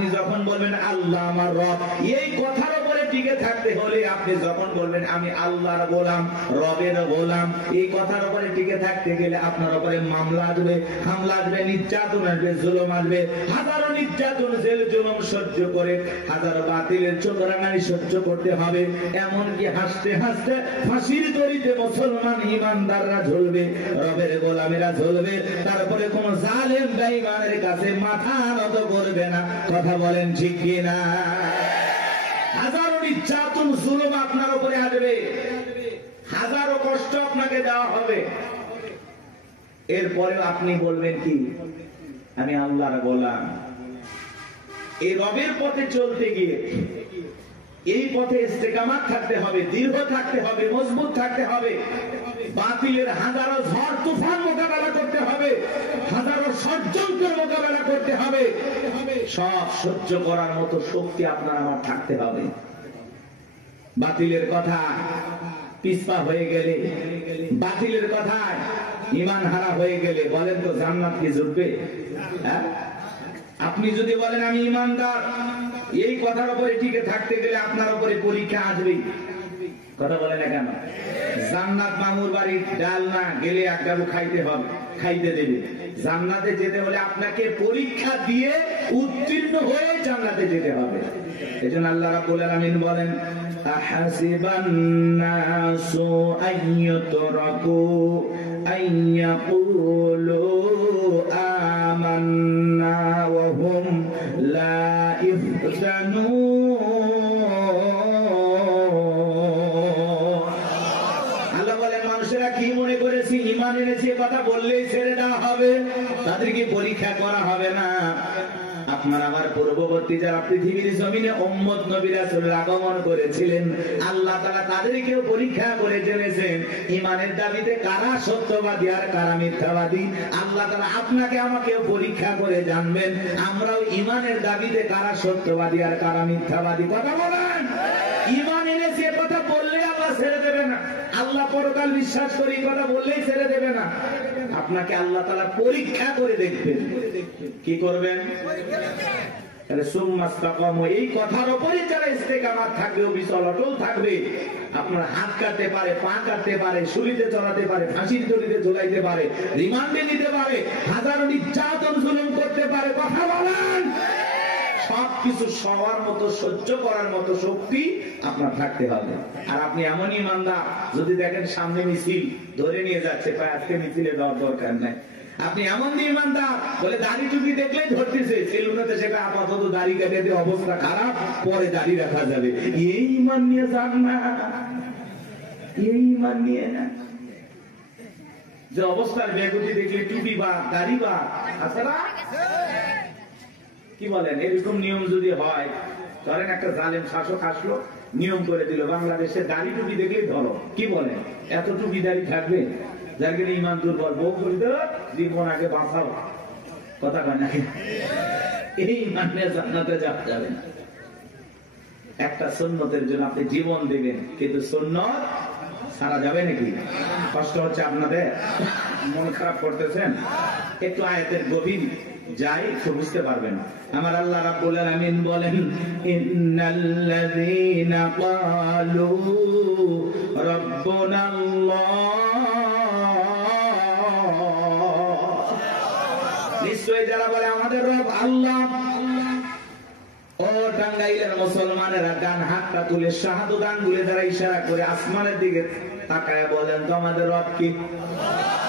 আপনি যখন বলবেন আল্লাহ আমার রব, এই কথার উপরে টিকে থাকতে হলে আপনি যখন বলবেন আমি আল্লাহর গোলাম, রবের গোলাম, এই কথার উপরে টিকে থাকতে গেলে আপনার উপরে মামলা আসবে, হামলা আসবে, নির্যাতন আসবে, জুলুম আসবে। হাজারো নির্যাতন, জেল জুলুম সহ্য করে, হাজারো বাতিলের চোখরাঙানি সহ্য করতে হবে। এমনকি হাসতে হাসতে ফাঁসির দড়িতে মুসলমান ইমানদাররা ঝুলবে, রবের গোলামেরা ঝুলবে। তারপরে কোন জালেম বেঈমানের কাছে মাথা নত করবে না। কথা বলেন ঠিক কিনা? হাজারো নির্যাতন জুলুম আপনার উপরে আসবে, হাজারো কষ্ট আপনাকে দেওয়া হবে। এরপরে আপনি বলবেন কি? আমি আল্লাহর গোলাম। এই রবের পথে চলতে গিয়ে এই পথে ইস্তেকামাত থাকতে হবে, দৃঢ় থাকতে হবে, মজবুত থাকতে হবে। বাতিলের হাজারো ঝড় তুফান মোকাবেলা করতে হবে, হাজারো ষড়যন্ত্রের মোকাবেলা করতে হবে। সব সহ্য করার মতো শক্তি আপনার আমার থাকতে হবে। বাতিলের কথা পিছপা হয়ে গেলে, বাতিলের কথায় ঈমান হারা হয়ে গেলে বলেন তো জান্নাত কি জুটবে? আপনি যদি বলেন আমি ঈমানদার, এই কথার উপরে টিকে থাকতে গেলে আপনার উপরে পরীক্ষা আসবে। কথা বলে না কেন? জান্নাত মামুর বাড়ির ডাল না গেলে এক গাবু খাইতে হবে, খাইতে দেবে। জান্নাতে যেতে হলে আপনাকে পরীক্ষা দিয়ে উত্তীর্ণ হয়ে জান্নাতে যেতে হবে। এজন্য আল্লাহ রাব্বুল আলামিন বলেন আহাসিবান নাসু আইয়ুতরাকু আইয়াকুলু আমান্না ওয়া হুম লা ইফতানুন। আল্লাহ বলেন মানুষেরা কি মনে করেছে ঈমান এনেছে কথা বললেই ছেড়ে দেওয়া হবে, তাদেরকে পরীক্ষা করা হবে না। আপনার আমার পূর্ববর্তী যারা পৃথিবীর জমিনে উম্মত নবী রাসূলের আগমন করেছিলেন, আল্লাহ তাআলা তাদেরকেও পরীক্ষা করে জেনেছেন ঈমানের দাবিতে কারা সত্যবাদী আর কারা মিথ্যাবাদী। আল্লাহ তাআলা আপনাকে আমাকেও পরীক্ষা করে জানবেন আমরাও ঈমানের দাবিতে কারা সত্যবাদী আর কারা মিথ্যাবাদী। কথা বলেন, ঈমান এনেছে কথা বললে আল্লাহ ছেড়ে দেবে না। আল্লাহ পরকাল বিশ্বাস করি কথা বললেই ছেড়ে দেবে না। আপনাকে আল্লাহ তাআলা পরীক্ষা করে দেখবেন। কি করবেন? এই কথার উপরে যারা ইস্তেকামাত থাকবে, অবিচল অটল থাকবে, আপনার হাত কাটতে পারে, পা কাটতে পারে, শুলিতে চড়াতে পারে, ফাঁসির দড়িতে ঝুলাইতে পারে, রিমান্ডে নিতে পারে, হাজারো নির্যাতন জুলুম করতে পারে। কথা বলেন, সবকিছু সবার মতো সহ্য করার মতো শক্তি আপনার থাকতে হবে। আর আপনি এমন ইমানদার, যদি দেখেন সামনে মিছিল ধরে নিয়ে যাচ্ছে, আজকে মিছিলে দেওয়ার দরকার নাই। আপনি এমন ইমানদার বলে দাড়ি টুপি দেখলেই ধরতেছে, সেলুনেতে সেটা আপাতত দাড়ি কেটে দিয়ে অবস্থা খারাপ, পরে দাড়ি রাখা যাবে, এই ইমান নিয়ে যান না, এই ইমান নিয়ে না। যে অবস্থার বেগুটি দেখলে টুপি বা দাড়ি বা আছে না, কি বলেন? এরকম নিয়ম যদি হয়, ধরেন একটা জালেম শাসক আসলো, নিয়ম করে দিল বাংলাদেশে দাড়ি টুপি দেখলেই ধরো, কি বলেন? এত টুপি দাড়ি থাকবে? যার কিনা ইমান দুর্বল, বউ বলতে জীবন আগে বাঁচাও, কথা কয় না? এই ইমান নিয়ে জান্নাতে যাবে না। একটা সুন্নতের জন্য আপনি জীবন দেবেন, কিন্তু সুন্নত সারা যাবে নাকি? কষ্ট হচ্ছে আপনাদের, মন খারাপ করতেছেন, একটু আয়াতের গভীর যাই তো বুঝতে পারবেন। আমার আল্লাহ রাব্বুল আলামিন বলেন ইন্নাল্লাযীনা ক্বালু রাব্বুনাল্লাহ, নিশ্চয়ই যারা বলে আমাদের রব আল্লাহ। ও টাঙ্গাইলের মুসলমানেরা ডান হাতটা তুলে শাহাদাত আঙ্গুলে দ্বারা ইশারা করে আসমানের দিকে তাকায় বলেন তো আমাদের রব কি?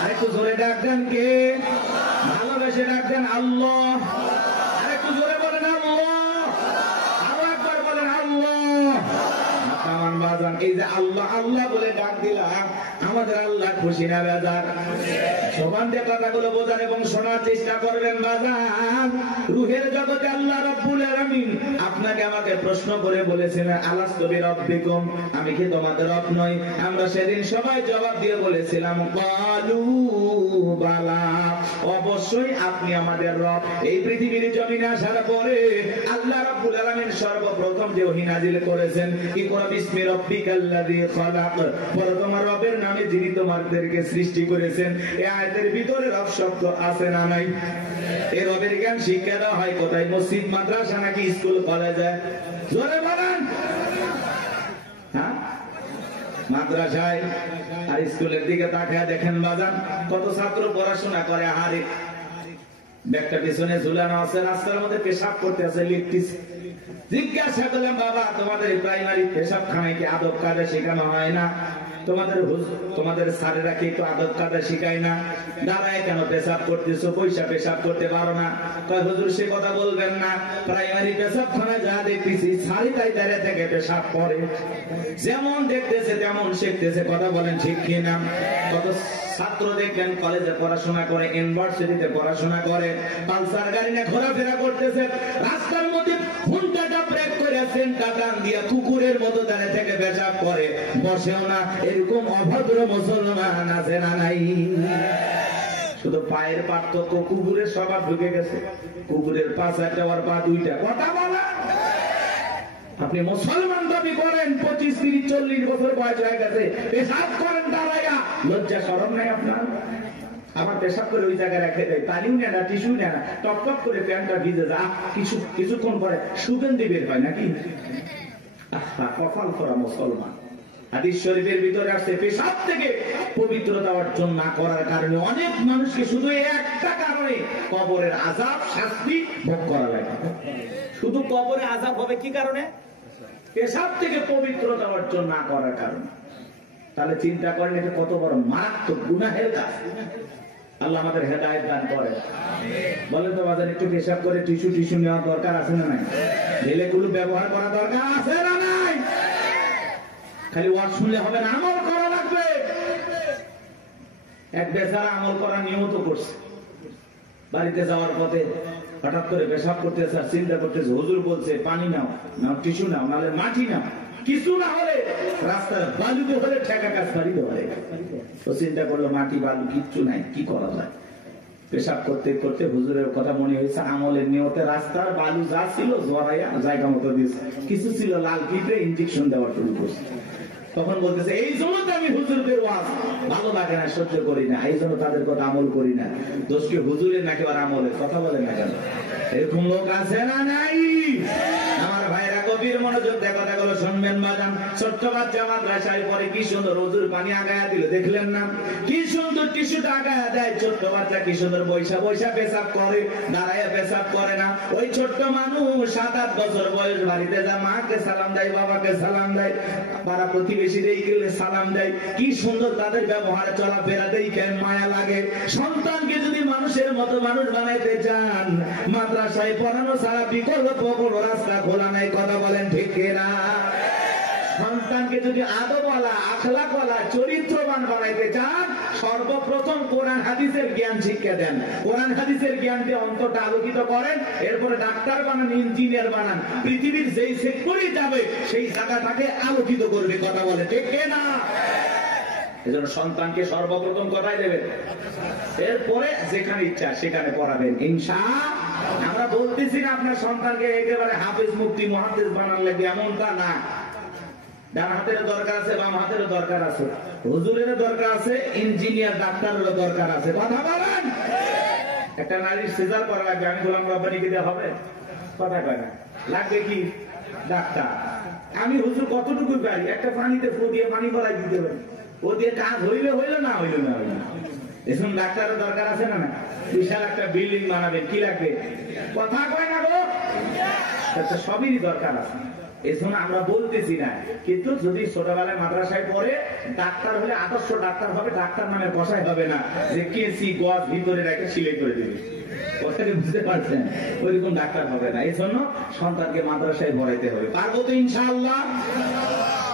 আরেকটু জোরে ডাক দেন, কে? ভালোবেসে ডাক দেন আল্লাহ। আরেকটু জোরে বলেন আল্লাহ, আরো একবার বলেন আল্লাহ। কামান বাজান, এই যে আল্লাহ আল্লাহ বলে ডাক দিলাম, আমাদের আল্লাহ খুশি না বেজার? সমান দিয়ে কথাগুলো বোঝার এবং শোনার চেষ্টা করবেন বাজান। রুহের জগতে আল্লাহ রাব্বুল আলামিন আপনাকে আমাকে প্রশ্ন করে বলেছেন আলাস্তু বিরাব্বিকুম, আমি কি তোমাদের রব নই? আমরা সেদিন সবাই জবাব দিয়ে বলেছিলাম ক্বালু বালা, অবশ্যই আপনি আমাদের রব। এই পৃথিবীর জমিনে আসার পরে আল্লাহ রাব্বুল আলামিন সর্বপ্রথম যে ওহী নাযিল করেছেন, ইকরা বিসমি রাব্বিকাল্লাযী খালাক, বলো তোমার রবের নামে যিনি তোমাদেরকে সৃষ্টি করেছেন। এই আয়াতের ভিতরে রব শব্দ আছে না নাই? এই রবের জ্ঞান শিক্ষা দেওয়া হয় কোথায়? মসজিদ, মাদ্রাসা নাকি স্কুল কলেজে? জোরে বলেন। হ্যাঁ, মাদ্রাসায় আর স্কুলের দিকে তাকায় দেখেন বাজান, কত ছাত্র পড়াশোনা করে, হারে ব্যাগটা পিছনে ঝুলানো আছে, রাস্তার মধ্যে পেশাব করতে আছে, লিখতেছে। জিজ্ঞাসা করলাম, বাবা তোমাদের প্রাইমারি পেশাব খানায় কি আদব কায়দা শেখানো হয় না? তোমাদের স্যারেরা কি একটু আদব কায়দা শিখায় না? দাঁড়ায় কেন পেশাব করতেছো? পয়সা পেশাব করতে পারো না? কয় হুজুর সে কথা বলবেন না, প্রাইমারি পেশাব খানায় যা দেখতেছি সারি তাই দাঁড়িয়ে থেকে পেশাব করে, যেমন দেখতেছে তেমন শিখতেছে। কথা বলেন ঠিক কিনা? কত ছাত্র দেখবেন কলেজে পড়াশোনা করে, ইউনিভার্সিটিতে পড়াশোনা করে, পালসার গাড়ি নিয়ে ঘোরাফেরা করতেছে, রাস্তার মধ্যে ঘন্টাটা ব্রেক করে সেন্টা টান দিয়ে কুকুরের মতো দাঁড়িয়ে থেকে পেশাব করে, বসেও না। এরকম অভদ্র মুসলমান আছে না নাই? শুধু পায়ের পার্থক্য, কুকুরের স্বভাব ঢুকে গেছে। কুকুরের পা চারটা, ওর পা দুইটা। কথা বলা, আপনি মুসলমান দাবি করেন, 25, 30, 40 বছর বয়স হয়ে গেছে, পেশাব করেন দাঁড়াইয়া, লজ্জা শরম নাই আপনার? আমার পেশাব করে ওই জায়গায় রেখে দেয়, পানিও নেয় না, টিস্যু নেয় না, টপ টপ করে প্যান্টটা ভিজে যায়, কিছুক্ষণ পরে সুগন্ধি বের হয় নাকি? কপাল করা মুসলমান। হাদিস শরীফের ভিতরে আসছে, পেশাব থেকে পবিত্রতা অর্জন না করার কারণে অনেক মানুষকে শুধু একটা কারণে কবরের আযাব, শাস্তি ভোগ করা লাগে। শুধু কবরে আযাব হবে কি কারণে? পেশাব থেকে পবিত্রতা অর্জন না করার কারণে। তাহলে চিন্তা করেন এটা কত বড় মারাত্মক গুনাহের কাজ। আল্লাহ আমাদের হেদায়েত দান করেন। বলেন তো বাজার, একটু পেশাব করে টিস্যু নেওয়া দরকার আছে না নাই? ঢেলেগুলো ব্যবহার করা দরকার আছে না নাই? খালি ওয়াজ শুনলে হবে না, আমল করা লাগবে। এক বেচারা আমল করা নিয়ত করছে, বাড়িতে যাওয়ার পথে হঠাৎ করে পেশাব করতেছে, চিন্তা করতেছে, হুজুর বলছে পানি নাও, নাও টিস্যু নাও, নাহলে মাটি নাও, কিছু না হলে রাস্তার বালুতে হলে ঠেকা কাজ পারি ধরে। তো চিন্তা করলো মাটি বালু কিচ্ছু নাই, কি করা যায়? পেশাব করতে করতে হুজুরের কথা মনে হয়েছে, আমলের নিয়তে রাস্তার বালু যা ছিল জড়াইয়া জায়গা মতো দিয়েছে, কিছু ছিল লাল কিটে ইনজেকশন দেওয়া শুরু করছে। তখন বলতেছে, এই জন্য তো আমি হুজুরদের ওয়াজ ভালো লাগে না, সহ্য করি না, এই জন্য তাদের কথা আমল করি না। দোষকে হুজুরের নাকি আর আমলের? কথা বলেন না কেন? এরকম লোক আছে না নাই? আমার ভাইরা গভীর মনোযোগ দিয়ে কথাগুলো শুনবেন বাজান। ছোট্ট বাচ্চা মাদ্রাসায় পরে কি সুন্দর হুজুর পানি আগায়া দিল, দেখলেন না? কি সুন্দর টিস্যুটা আগায়া দেয়, ছোট্ট বাচ্চা কি সুন্দর বৈশা বৈশা পেশাব করে, দাঁড়াইয়া পেশাব করে না। ওই ছোট্ট মানুষ 7-8 বছর বয়স বাড়িতে যা মাকে সালাম দেয়, বাবাকে সালাম দেয়, পাড়া প্রতিবেশীদের গেলে সালাম দেয়, কি সুন্দর তাদের ব্যবহারে চলাফেরা দেখে মায়া লাগে। সন্তানকে যদি মানুষের মতো মানুষ বানাইতে চান, মাদ্রাসায় পড়ানো ছাড়া বিকল্প কোনো রাস্তা খোলা নাই। কথা বলেন ঠিক কিনা? সন্তানকে যদি আদবওয়ালা, আখলাকওয়ালা, চরিত্রবান বানাইতে চান, সর্বপ্রথম কোরআন হাদিসের জ্ঞান শিক্ষা দেন। কোরআন হাদিসের জ্ঞান দিয়ে অন্তরটা আলোকিত করেন, এরপরে ডাক্তার বানান, ইঞ্জিনিয়ার বানান, পৃথিবীর যেই সেক্টরে যাবে সেই জায়গাটাকে আলোকিত করবে। কথা বলে ঠিক কিনা? এজন্য সন্তানকে সর্বপ্রথম কথাই দেবেন, এরপরে যেখানে ইচ্ছা সেখানে পড়াবেন ইনশাআল্লাহ। আমরা বলতেছি না আপনার সন্তানকে একেবারে হাফেজ, মুফতি, মুহাদ্দিস বানান লাগবে, এমনটা না। ডান হাতের দরকার আছে, বাম হাতের দরকার আছে, হুজুরের দরকার আছে, ইঞ্জিনিয়ার ডাক্তারের দরকার আছে। কথা বলেন। একটা নারীর সিজার করা লাগবে, আমি গোলাম রব্বানিকে দিয়ে হবে? কথা কয় না। লাগবে কি? ডাক্তার। আমি হুজুর কতটুকু পারি, একটা পানিতে ফু দিয়ে পানি গলায় দিতে পারি, ও দিয়ে কাজ হইলে হইলো, না হইলো না হইলো। এখন ডাক্তারের দরকার আছে না? না। বিশাল একটা বিল্ডিং বানাবেন, কি লাগবে? কথা কয় না গো? সবই দরকার আছে। এজন্য আমরা বলতেছি না, কিন্তু যদি ছোটবেলায় মাদ্রাসায় পড়ে ডাক্তার হলে আদর্শ ডাক্তার হবে, ডাক্তার নামে কষাই হবে না যে কেসি গজ ভিতরে রেখে সিলাই করে দেবে। কথাটা বুঝতে পারছেন? ওইরকম ডাক্তার হবে না। এই জন্য সন্তানকে মাদ্রাসায় পড়াইতে হবে। পারবো তো ইনশাআল্লাহ?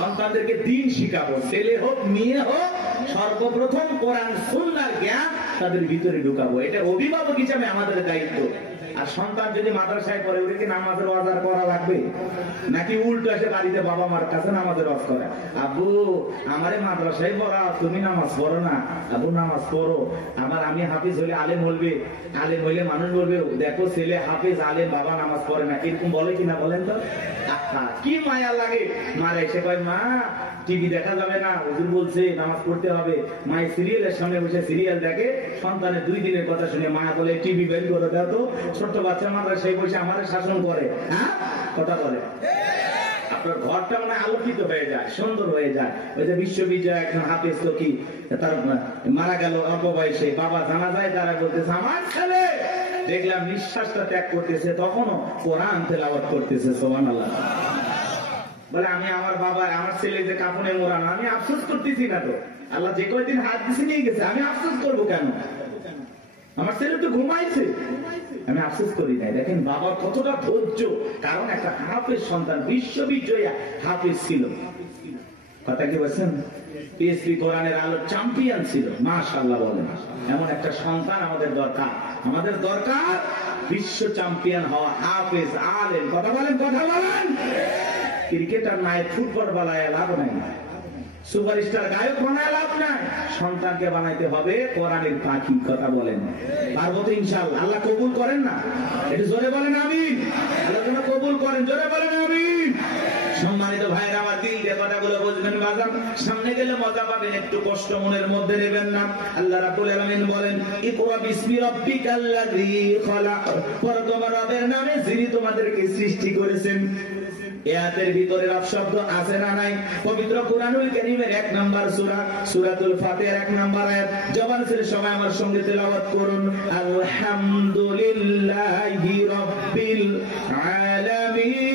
সন্তানদেরকে দিন শিখাবো, ছেলে হোক মেয়ে হোক, সর্বপ্রথম কোরআন সুন্নাহর জ্ঞান তাদের ভিতরে ঢুকাবো। এটা অভিভাবক হিসাবে আমাদের দায়িত্ব। আর সন্তান যদি মাদ্রাসায় পড়ে ওকে নামাজের ওয়াজ করা লাগবে নাকি উল্টো এসে বাড়িতে বাবা মার কাছে নামাজের ওয়াজ করে, আব্বু আমারে মাদ্রাসায় পড়া, তুমি নামাজ পড়ো না, আব্বু নামাজ পড়ো, আমি হাফিজ হলে আলেম বলবে, আলেম হইলে মানুষ বলবে দেখো ছেলে হাফিজ আলেম, বাবা নামাজ পড়ে না, এরকম বলে কিনা বলেন তো? কি মায়া লাগে। মারা এসে কয় মা টিভি দেখা যাবে না, হুজুর বলছে নামাজ পড়তে হবে। মায়ের সিরিয়ালের সামনে বসে সিরিয়াল দেখে, সন্তানের 2 দিনের কথা শুনে মা বলে টিভি বের করে দাও তো। ছোট্ট বাচ্চা মারা সেই বসে আমাদের শাসন করে, হ্যাঁ কথা বলে। আপনার ঘরটা মানে আলোকিত হয়ে যায়, সুন্দর হয়ে যায়। ওই যে বিশ্ববিদ্যালয় একজন হাফেজ তো কি তার মারা গেল অল্প বয়সে, বাবা জানা যায়, তারা বলতেছে আমার ছেলে দেখলাম নিঃশ্বাসটা ত্যাগ করতেছে, তখনও কোরআন তেলাওয়াত করতেছে, সুবহানাল্লাহ। বলে আমি আমার বাবা আমার ছেলে যে কাফনে মোড়ানো, আমি আফসোস করতেছি না তো, আল্লাহ যে কয়দিন হাত দিছে নিয়ে গেছে, আমি আফসোস করবো কেন? আমার ছেলে তো ঘুমাইছে, আমি আফসোস করি নাই। দেখেন বাবার কতটা ধৈর্য, কারণ একটা হাফেজ সন্তান, বিশ্ববিদ্যালয় হাফেজ ছিল, কথা কি বলছেন? পিএসপি কোরআনের আলো চ্যাম্পিয়ন ছিল, মাশাআল্লাহ বলেন। এমন একটা সন্তান আমাদের দরকার, আমাদের দরকার বিশ্ব চ্যাম্পিয়ন হওয়া হাফেজ আলেম, কথা বলেন, কথা বলেন। ক্রিকেটার নাই, ফুটবল বানায় লাভ নাই, সুপারস্টার গায়ক বানায় লাভ নাই, সন্তানকে বানাইতে হবে কোরআনের পাখি, কথা বলেন। পারবো তো ইনশাআল্লাহ, আল্লাহ কবুল করেন না? একটু জোরে বলেন আমিন। আল্লাহ যেন কবুল করেন, জোরে বলেন আমিন। সম্মানিত ভাইরা আমার, দিল দিয়ে কথাগুলো বুঝবেন বাজান, সামনে গেলে মজা পাবেন, একটু কষ্ট মনের মধ্যে নেবেন না। আল্লাহ রাব্বুল আলামিন বলেন ইকরা বিসমি রাব্বিকাল্লাযী খলাক, পড়ো তোমার রবের নামে যিনি তোমাদেরকে সৃষ্টি করেছেন। এর ভিতরে রব শব্দ আছে না নাই? পবিত্র কুরআনুল কারীমের 1 নাম্বার সূরা সূরাতুল ফাতিহার 1 নাম্বার আয়াত, জবান ছেড়ে সবাই আমার সঙ্গে তেলাওয়াত করুন, আলহামদুলিল্লাহি রাব্বিল আলামিন।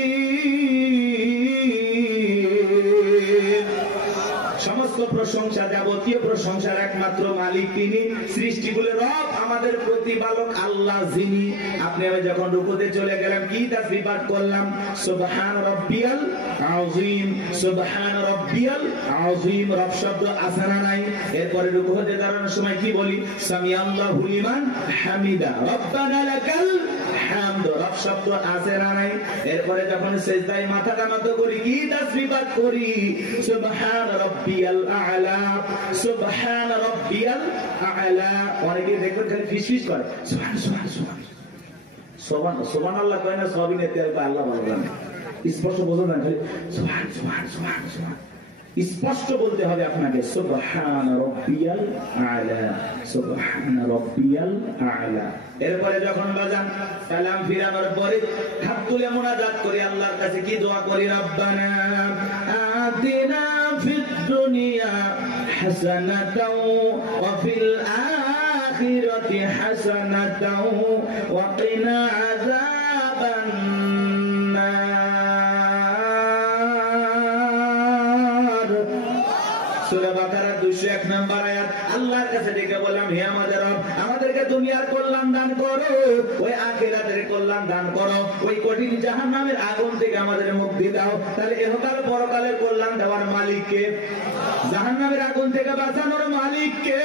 সমস্ত প্রশংসা, যাবতীয় প্রশংসার একমাত্র মালিক তিনি, সৃষ্টিগুলোর রব, আমাদের প্রতিপালক আল্লাহ যিনি। আপনি আমি যখন রুকুতে চলে গেলাম কি তাসবিহ পাঠ করলাম? সুবহান রাব্বিয়াল আযীম, সুবহান রাব্বিয়াল আযীম, রব শব্দ আছে না নাই? এরপরে রুকু হতে দাঁড়ানোর সময় কি বলি? সামিআল্লাহু লিমান হামিদা, রব্বানা লাকাল হামদ, রব শব্দ আছে না নাই? এরপরে যখন সিজদায় মাথাটা নত করি কি তাসবিহ পাঠ করি? সুবহান রাব্বিয়াল আ'লা, সুবহান রাব্বিয়াল আ'লা। অনেকে দেখবেন খালি ফিসফিস করে, সুবহান সুবহান সুবহান সুবহান, সুবহানাল্লাহ কয় না, সবিনে তেল পায়, আল্লাহ ভালো জানে। স্পষ্ট বোঝা না, খালি সুবহান সুবহান সুবহান সুবহান, স্পষ্ট বলতে হবে আপনাকে, সুবহান রাব্বিয়াল আ'লা, সুবহান রাব্বিয়াল আ'লা। এরপরে যখন বাজান সালাম ফিরানোর পরে হাত তুলে মুনাজাত করি, আল্লাহর কাছে কি দোয়া করি? রব্বানা আতিনা ফিদ দুনিয়া হাসানাতাও ওয়া ফিল আখিরাতি হাসানাতাও ওয়া কিনা আযাবান নার। সূরা বাকারা 201 নম্বর আয়াত। আল্লাহর কাছে ডেকে বললাম, হে আমাদের রব, আমাদেরকে দুনিয়ার কল্যাণ দান করো, ওই আখিরাতের কল্যাণ দান করো, ওই কঠিন জাহান্নামের আগুন থেকে আমাদের মুক্তি দাও। তাহলে ইহকাল পরকালের কল্যাণ দেওয়ার মালিক কে? জাহান্নামের আগুন থেকে বাঁচানোর মালিক কে?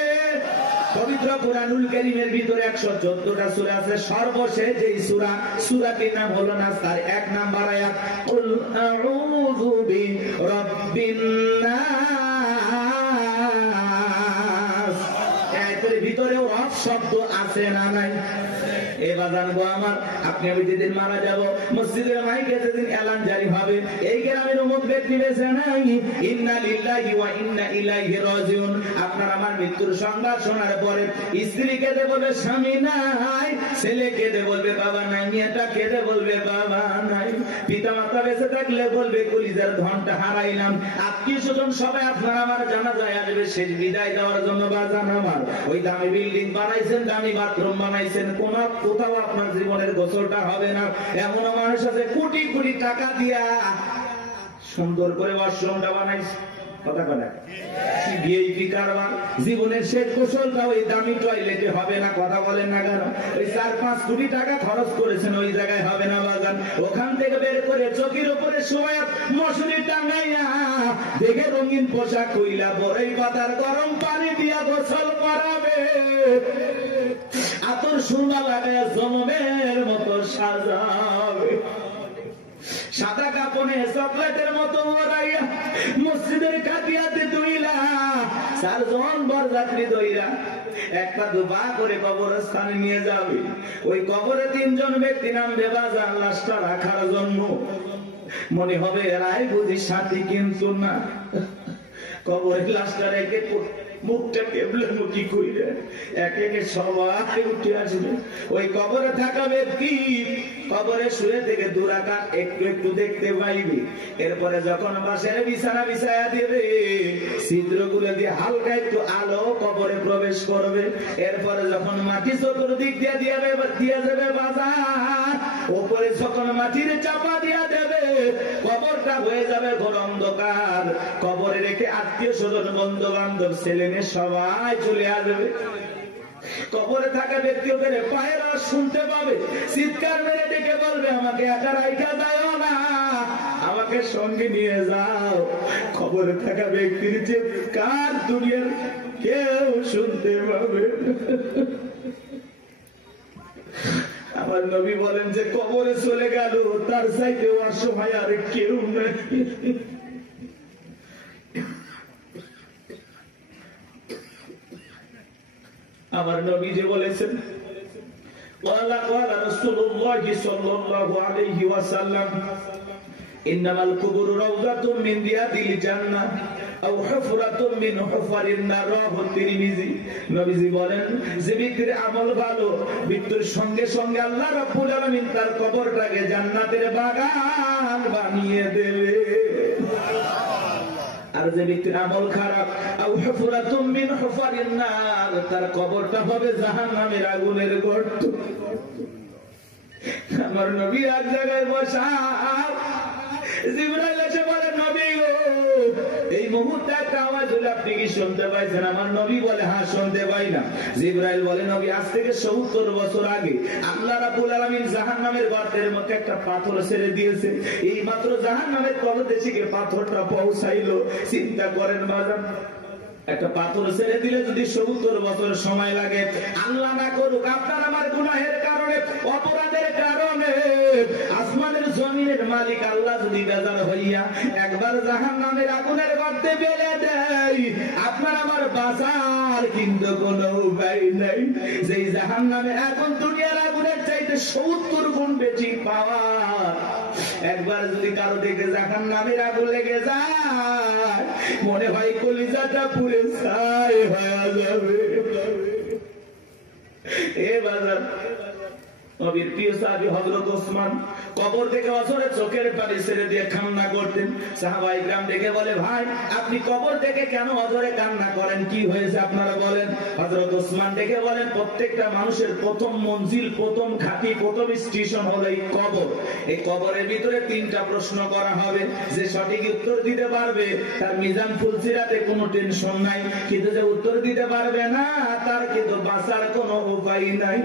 পবিত্র কুরআনুল কারীমের ভিতরে 114টা সূরা আছে, সর্বশেষ যে সূরা, সূরাটির নাম হলো নাস, তার 1 নাম্বার আয়াত, কুল আউযু বিরাব্বিন নাস। এর ভিতরেও রব শব্দ আছে না নাই? এবার জানবো আমার, আপনি আমি যেদিন মারা যাব, মসজিদের মাইকে যেদিন এলান জারি হবে, এই গ্রামের অমুক ব্যক্তি বেঁচে নাই, ইন্না লিল্লাহি ওয়া ইন্না ইলাইহি রাজিউন। আপনার আমার মৃত্যুর সংবাদ শোনার পরে স্ত্রী কেঁদে বলবে স্বামী নাই, ছেলে কেঁদে বলবে বাবা নাই, মেয়েটা কেঁদে বলবে বাবা নাই, পিতা মাতা বেঁচে থাকলে বলবে কলিজার ধনটা হারাইলাম। আত্মীয় স্বজন সবাই আপনার আমার জানাজায় আসবে শেষ বিদায় দেওয়ার জন্য। বাজান আমার, ওই দামি বিল্ডিং বানাইছেন, দামি বাথরুম বানাইছেন, কোথাও আপনার জীবনের গোসলটা হবে না। এমন মানুষ আছে কোটি কোটি টাকা দিয়া সুন্দর করে ওয়াশরুমটা বানাইছে, কথা কথা ভিআইপি কারবার জীবনের শেষ গোসলটা ওই দামি টয়লেটে হবে না, কথা বলেন না কেন? ওই 4-5 কোটি টাকা খরচ করেছেন ওই জায়গায় হবে না বাজান। ওখান থেকে বের করে চোখের উপরে শোয়া মশুরি টাঙ্গাইয়া দেখে রঙিন পোশাক কইলা বড়ই পাতার গরম পানি দিয়া গোসল করাবে, আতর সুরমা লাগায় জন্মের মতো সাজাবে, সাদা কাপড়ে চকলেটের মতো ওরাইয়া মসজিদের কাটিয়াতে দুইলা 4 জন বরযাত্রী দইরা একটা দুবা করে কবরস্থানে নিয়ে যাবে। ওই কবরে 3 জন ব্যক্তি নামবে বাজার লাশটা রাখার জন্য। মনে হবে এরাই বুঝি সাথী, কিন্তু না, কবরের লাশটা রেখে মুখটা কেবলের মুখী কইরে এক একে সবাই উঠে আসবে। ওই কবরে থাকা ব্যক্তি কবরে শুয়ে থেকে দুরাকাত একটু একটু দেখতে পাইবে। এরপরে যখন বাসের বিছানা বিছায়া দিবে, ছিদ্রগুলো দিয়ে হালকা একটু আলো কবরে প্রবেশ করবে। এরপরে যখন মাটি চতুর্দিক দিয়ে দিয়া যাবে বাজার, উপরে যখন মাটির চাপা দিয়া দেবে, কবরটা হয়ে যাবে ঘোর অন্ধকার। কবরে রেখে আত্মীয় স্বজন বন্ধু বান্ধব ছেলে মেয়ে সবাই চলে আসবে। কবরে থাকা ব্যক্তি ওদের পায়ের আওয়াজ শুনতে পাবে, চিৎকার মেরে ডেকে বলবে আমাকে একা রাইখা যাও না, আমাকে সঙ্গে নিয়ে যাও। কবরে থাকা ব্যক্তির চিৎকার দুনিয়ার কেউ শুনতে পাবে। আমার নবী বলেন যে কবরে চলে গেল তার চাইতে অসহায় আর কেউ নেই। আমার নবী যে বলেছেন রাসূলুল্লাহ সাল্লাল্লাহু আলাইহি ওয়াসাল্লাম ইন্নামাল কুবুরু রাউযাতুম মিন রিয়াদিল জান্নাহ আও হুফরাতুম মিন হুফারিন নার। রাওয়াহু তিরমিজি। নবীজি বলেন যে ব্যক্তির আমল ভালো, মৃত্যুর সঙ্গে সঙ্গে আল্লাহ রাব্বুল আলামিন তার কবরটাকে জান্নাতের বাগান বানিয়ে দেবে। আর যে ব্যক্তির আমল খারাপ, আও হুফরাতুম মিন হুফারিন নার, তার কবরটা হবে জাহান্নামের আগুনের গর্ত। আমার নবী এক জায়গায় বসা, জিবরাইল এসে বলে নবী গো, এই মুহূর্তে একটা আওয়াজ হলো, আপনি কি শুনতে পাইছেন? আমার নবী বলে হ্যাঁ শুনতে পাই না। জিবরাইল বলে নবী আজ থেকে 70 বছর আগে আল্লাহ রাব্বুল আলামিন জাহান্নামের গর্তের মধ্যে একটা পাথর ছেড়ে দিয়েছে, এই মাত্র জাহান্নামের তলদেশে পাথরটা পৌঁছাইলো। চিন্তা করেন বাজার, একটা পাথর ছেড়ে দিলে যদি 70 বছর সময় লাগে, আল্লাহ না করুক আপনার আমার গুনাহের কারণে, অপরাধের কারণে আসমানের জমিনের মালিক আল্লাহ যদি বেজার হইয়া একবার জাহান্নামের আগুনের গর্তে ফেলে দেয়, আপনার আমার বাঁচার কিন্তু কোনো উপায় নাই। যেই জাহান্নামে এখন দুনিয়ার আগুনের চাইতে 70 গুণ বেশি পাওয়ার। একবার যদি কারো দিকে জাহান্নামের আগুন লেগে যায়, মনে হয় কলিজাটা পুড়ে ছাই হয়ে যাবে। এ বাজার নবীর প্রিয় সাহাবী হযরত ওসমান কবর থেকে অঝরে চোখের পানি ছেড়ে দিয়ে কান্না করতেন। সাহাবায়ে কিরাম ডেকে বলে ভাই আপনি কবর থেকে কেন অঝরে কান্না করেন, কি হয়েছে আপনারা বলেন? হযরত ওসমান ডেকে বলেন প্রত্যেকটা মানুষের প্রথম মঞ্জিল, প্রথম ঘাঁটি, প্রথম স্টেশন হলো এই কবর। এই কবরের ভিতরে 3টা প্রশ্ন করা হবে, যে সঠিক উত্তর দিতে পারবে তার মিজান ফুলসিরাতে কোনো টেনশন নাই, কিন্তু যে উত্তর দিতে পারবে না তার কিন্তু বাঁচার কোনো উপায় নাই।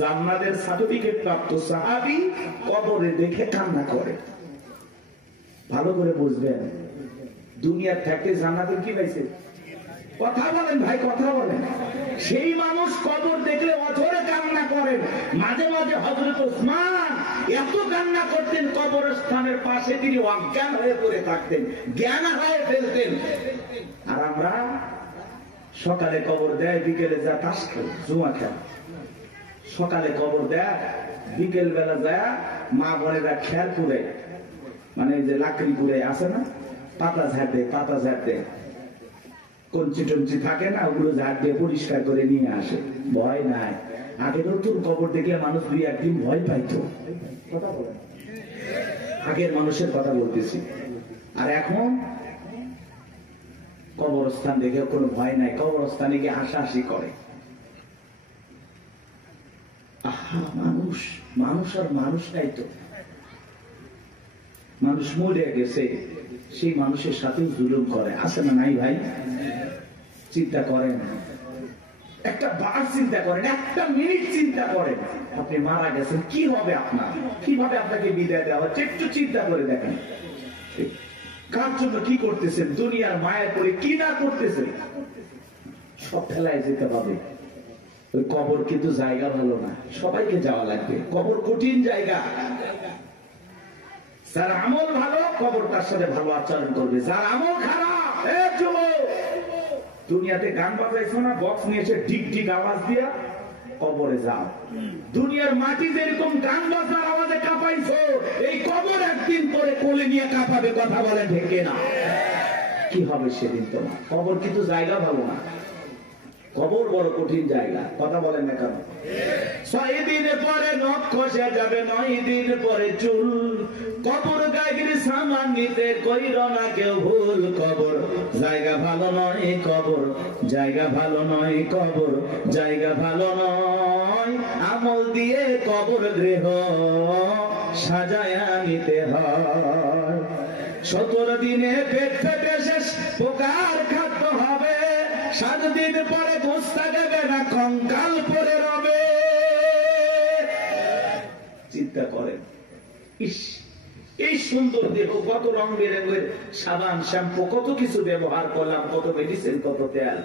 জান্নাতের সার্টিফিকেট প্রাপ্ত সাহাবী কবরে দেখে কান্না করে। ভালো করে বুঝবেন, দুনিয়ার থেকে জান্নাতের কি পাইছে? কথা বলেন ভাই, কথা বলেন। সেই মানুষ কবর দেখলে অঝরে কান্না করেন। মাঝে মাঝে হযরত ওসমান এত কান্না করতেন, কবরস্থানের পাশে তিনি অজ্ঞান হয়ে পড়ে থাকতেন, জ্ঞান হয়ে ফেলতেন। আর আমরা সকালে কবর দেয়, বিকেলে যা তাস খেল, জুয়া খেল। সকালে কবর দেয়, বিকেল বেলা যায় মা বোনেরা খেয়াল পুরে, মানে যে লাকড়ি পুরে আছে না, পাতা ঝাড় দেয়, পাতা ঝাড় দেয়, কঞ্চি টঞ্চি থাকে না, ওগুলো ঝাড় দিয়ে পরিষ্কার করে নিয়ে আসে। ভয় নাই। আগে নতুন কবর দেখলে মানুষ 2-1 দিন ভয় পাইতো। আগের মানুষের কথা বলতেছি। আর এখন কবরস্থান দেখে কোনো ভয় নাই, কবরস্থানে গিয়ে হাসাহাসি করে। মানুষ মানুষ আর মানুষ নাই তো, মানুষ মরে গেছে, সেই মানুষের সাথে জুলুম করে, আছে না নাই ভাই? চিন্তা করেন, একটা বার চিন্তা করেন, একটা মিনিট চিন্তা করেন, আপনি মারা গেছেন, কি হবে আপনার? কিভাবে আপনাকে বিদায় দেওয়া হচ্ছে? একটু চিন্তা করে দেখেন, কার জন্য কি করতেছেন, দুনিয়ার মায়ের পরে কি না করতেছেন, সব ফেলায় যেতে হবে। ওই কবর কিন্তু জায়গা ভালো না, সবাইকে যাওয়া লাগবে, কবর কঠিন জায়গা। যার আমল ভালো, কবর তার সাথে ভালো আচরণ করবে, যার আমল খারাপ, দুনিয়াতে গান বাজাইছো না, বক্স নিয়ে এসে ডিক ডিক আওয়াজ দিয়া কবরে যাও। দুনিয়ার মাটি যেরকম গান বাজনার আওয়াজে কাঁপাইছো, এই কবর একদিন পরে কোলে নিয়ে কাঁপাবে, কথা বলে ঢেকে না। কি হবে সেদিন তোমার? কবর কিন্তু জায়গা ভালো না, কবর বড় কঠিন জায়গা, কথা বলেন না কেন? 6 দিন পরে নখ খসে যাবে, 9 দিন পরে চুল, কবর গায়ের সামান নিতে কইর না কেউ ভুল। কবর জায়গা ভালো নয়, কবর জায়গা ভালো নয়, কবর জায়গা ভালো নয়। আমল দিয়ে কবর গৃহ সাজায়া নিতে হয়। 17 দিনে পেট ফেটে শেষ পোকার খাদ্য হবে, 7 দিন পরে গোস্তা দেবে না, কঙ্কাল পরে রবে। চিন্তা করেন, ইস, এই সুন্দর দেহ, কত রং বেরঙের সাবান শ্যাম্পু, কত কিছু ব্যবহার করলাম, কত মেডিসিন, কত তেল,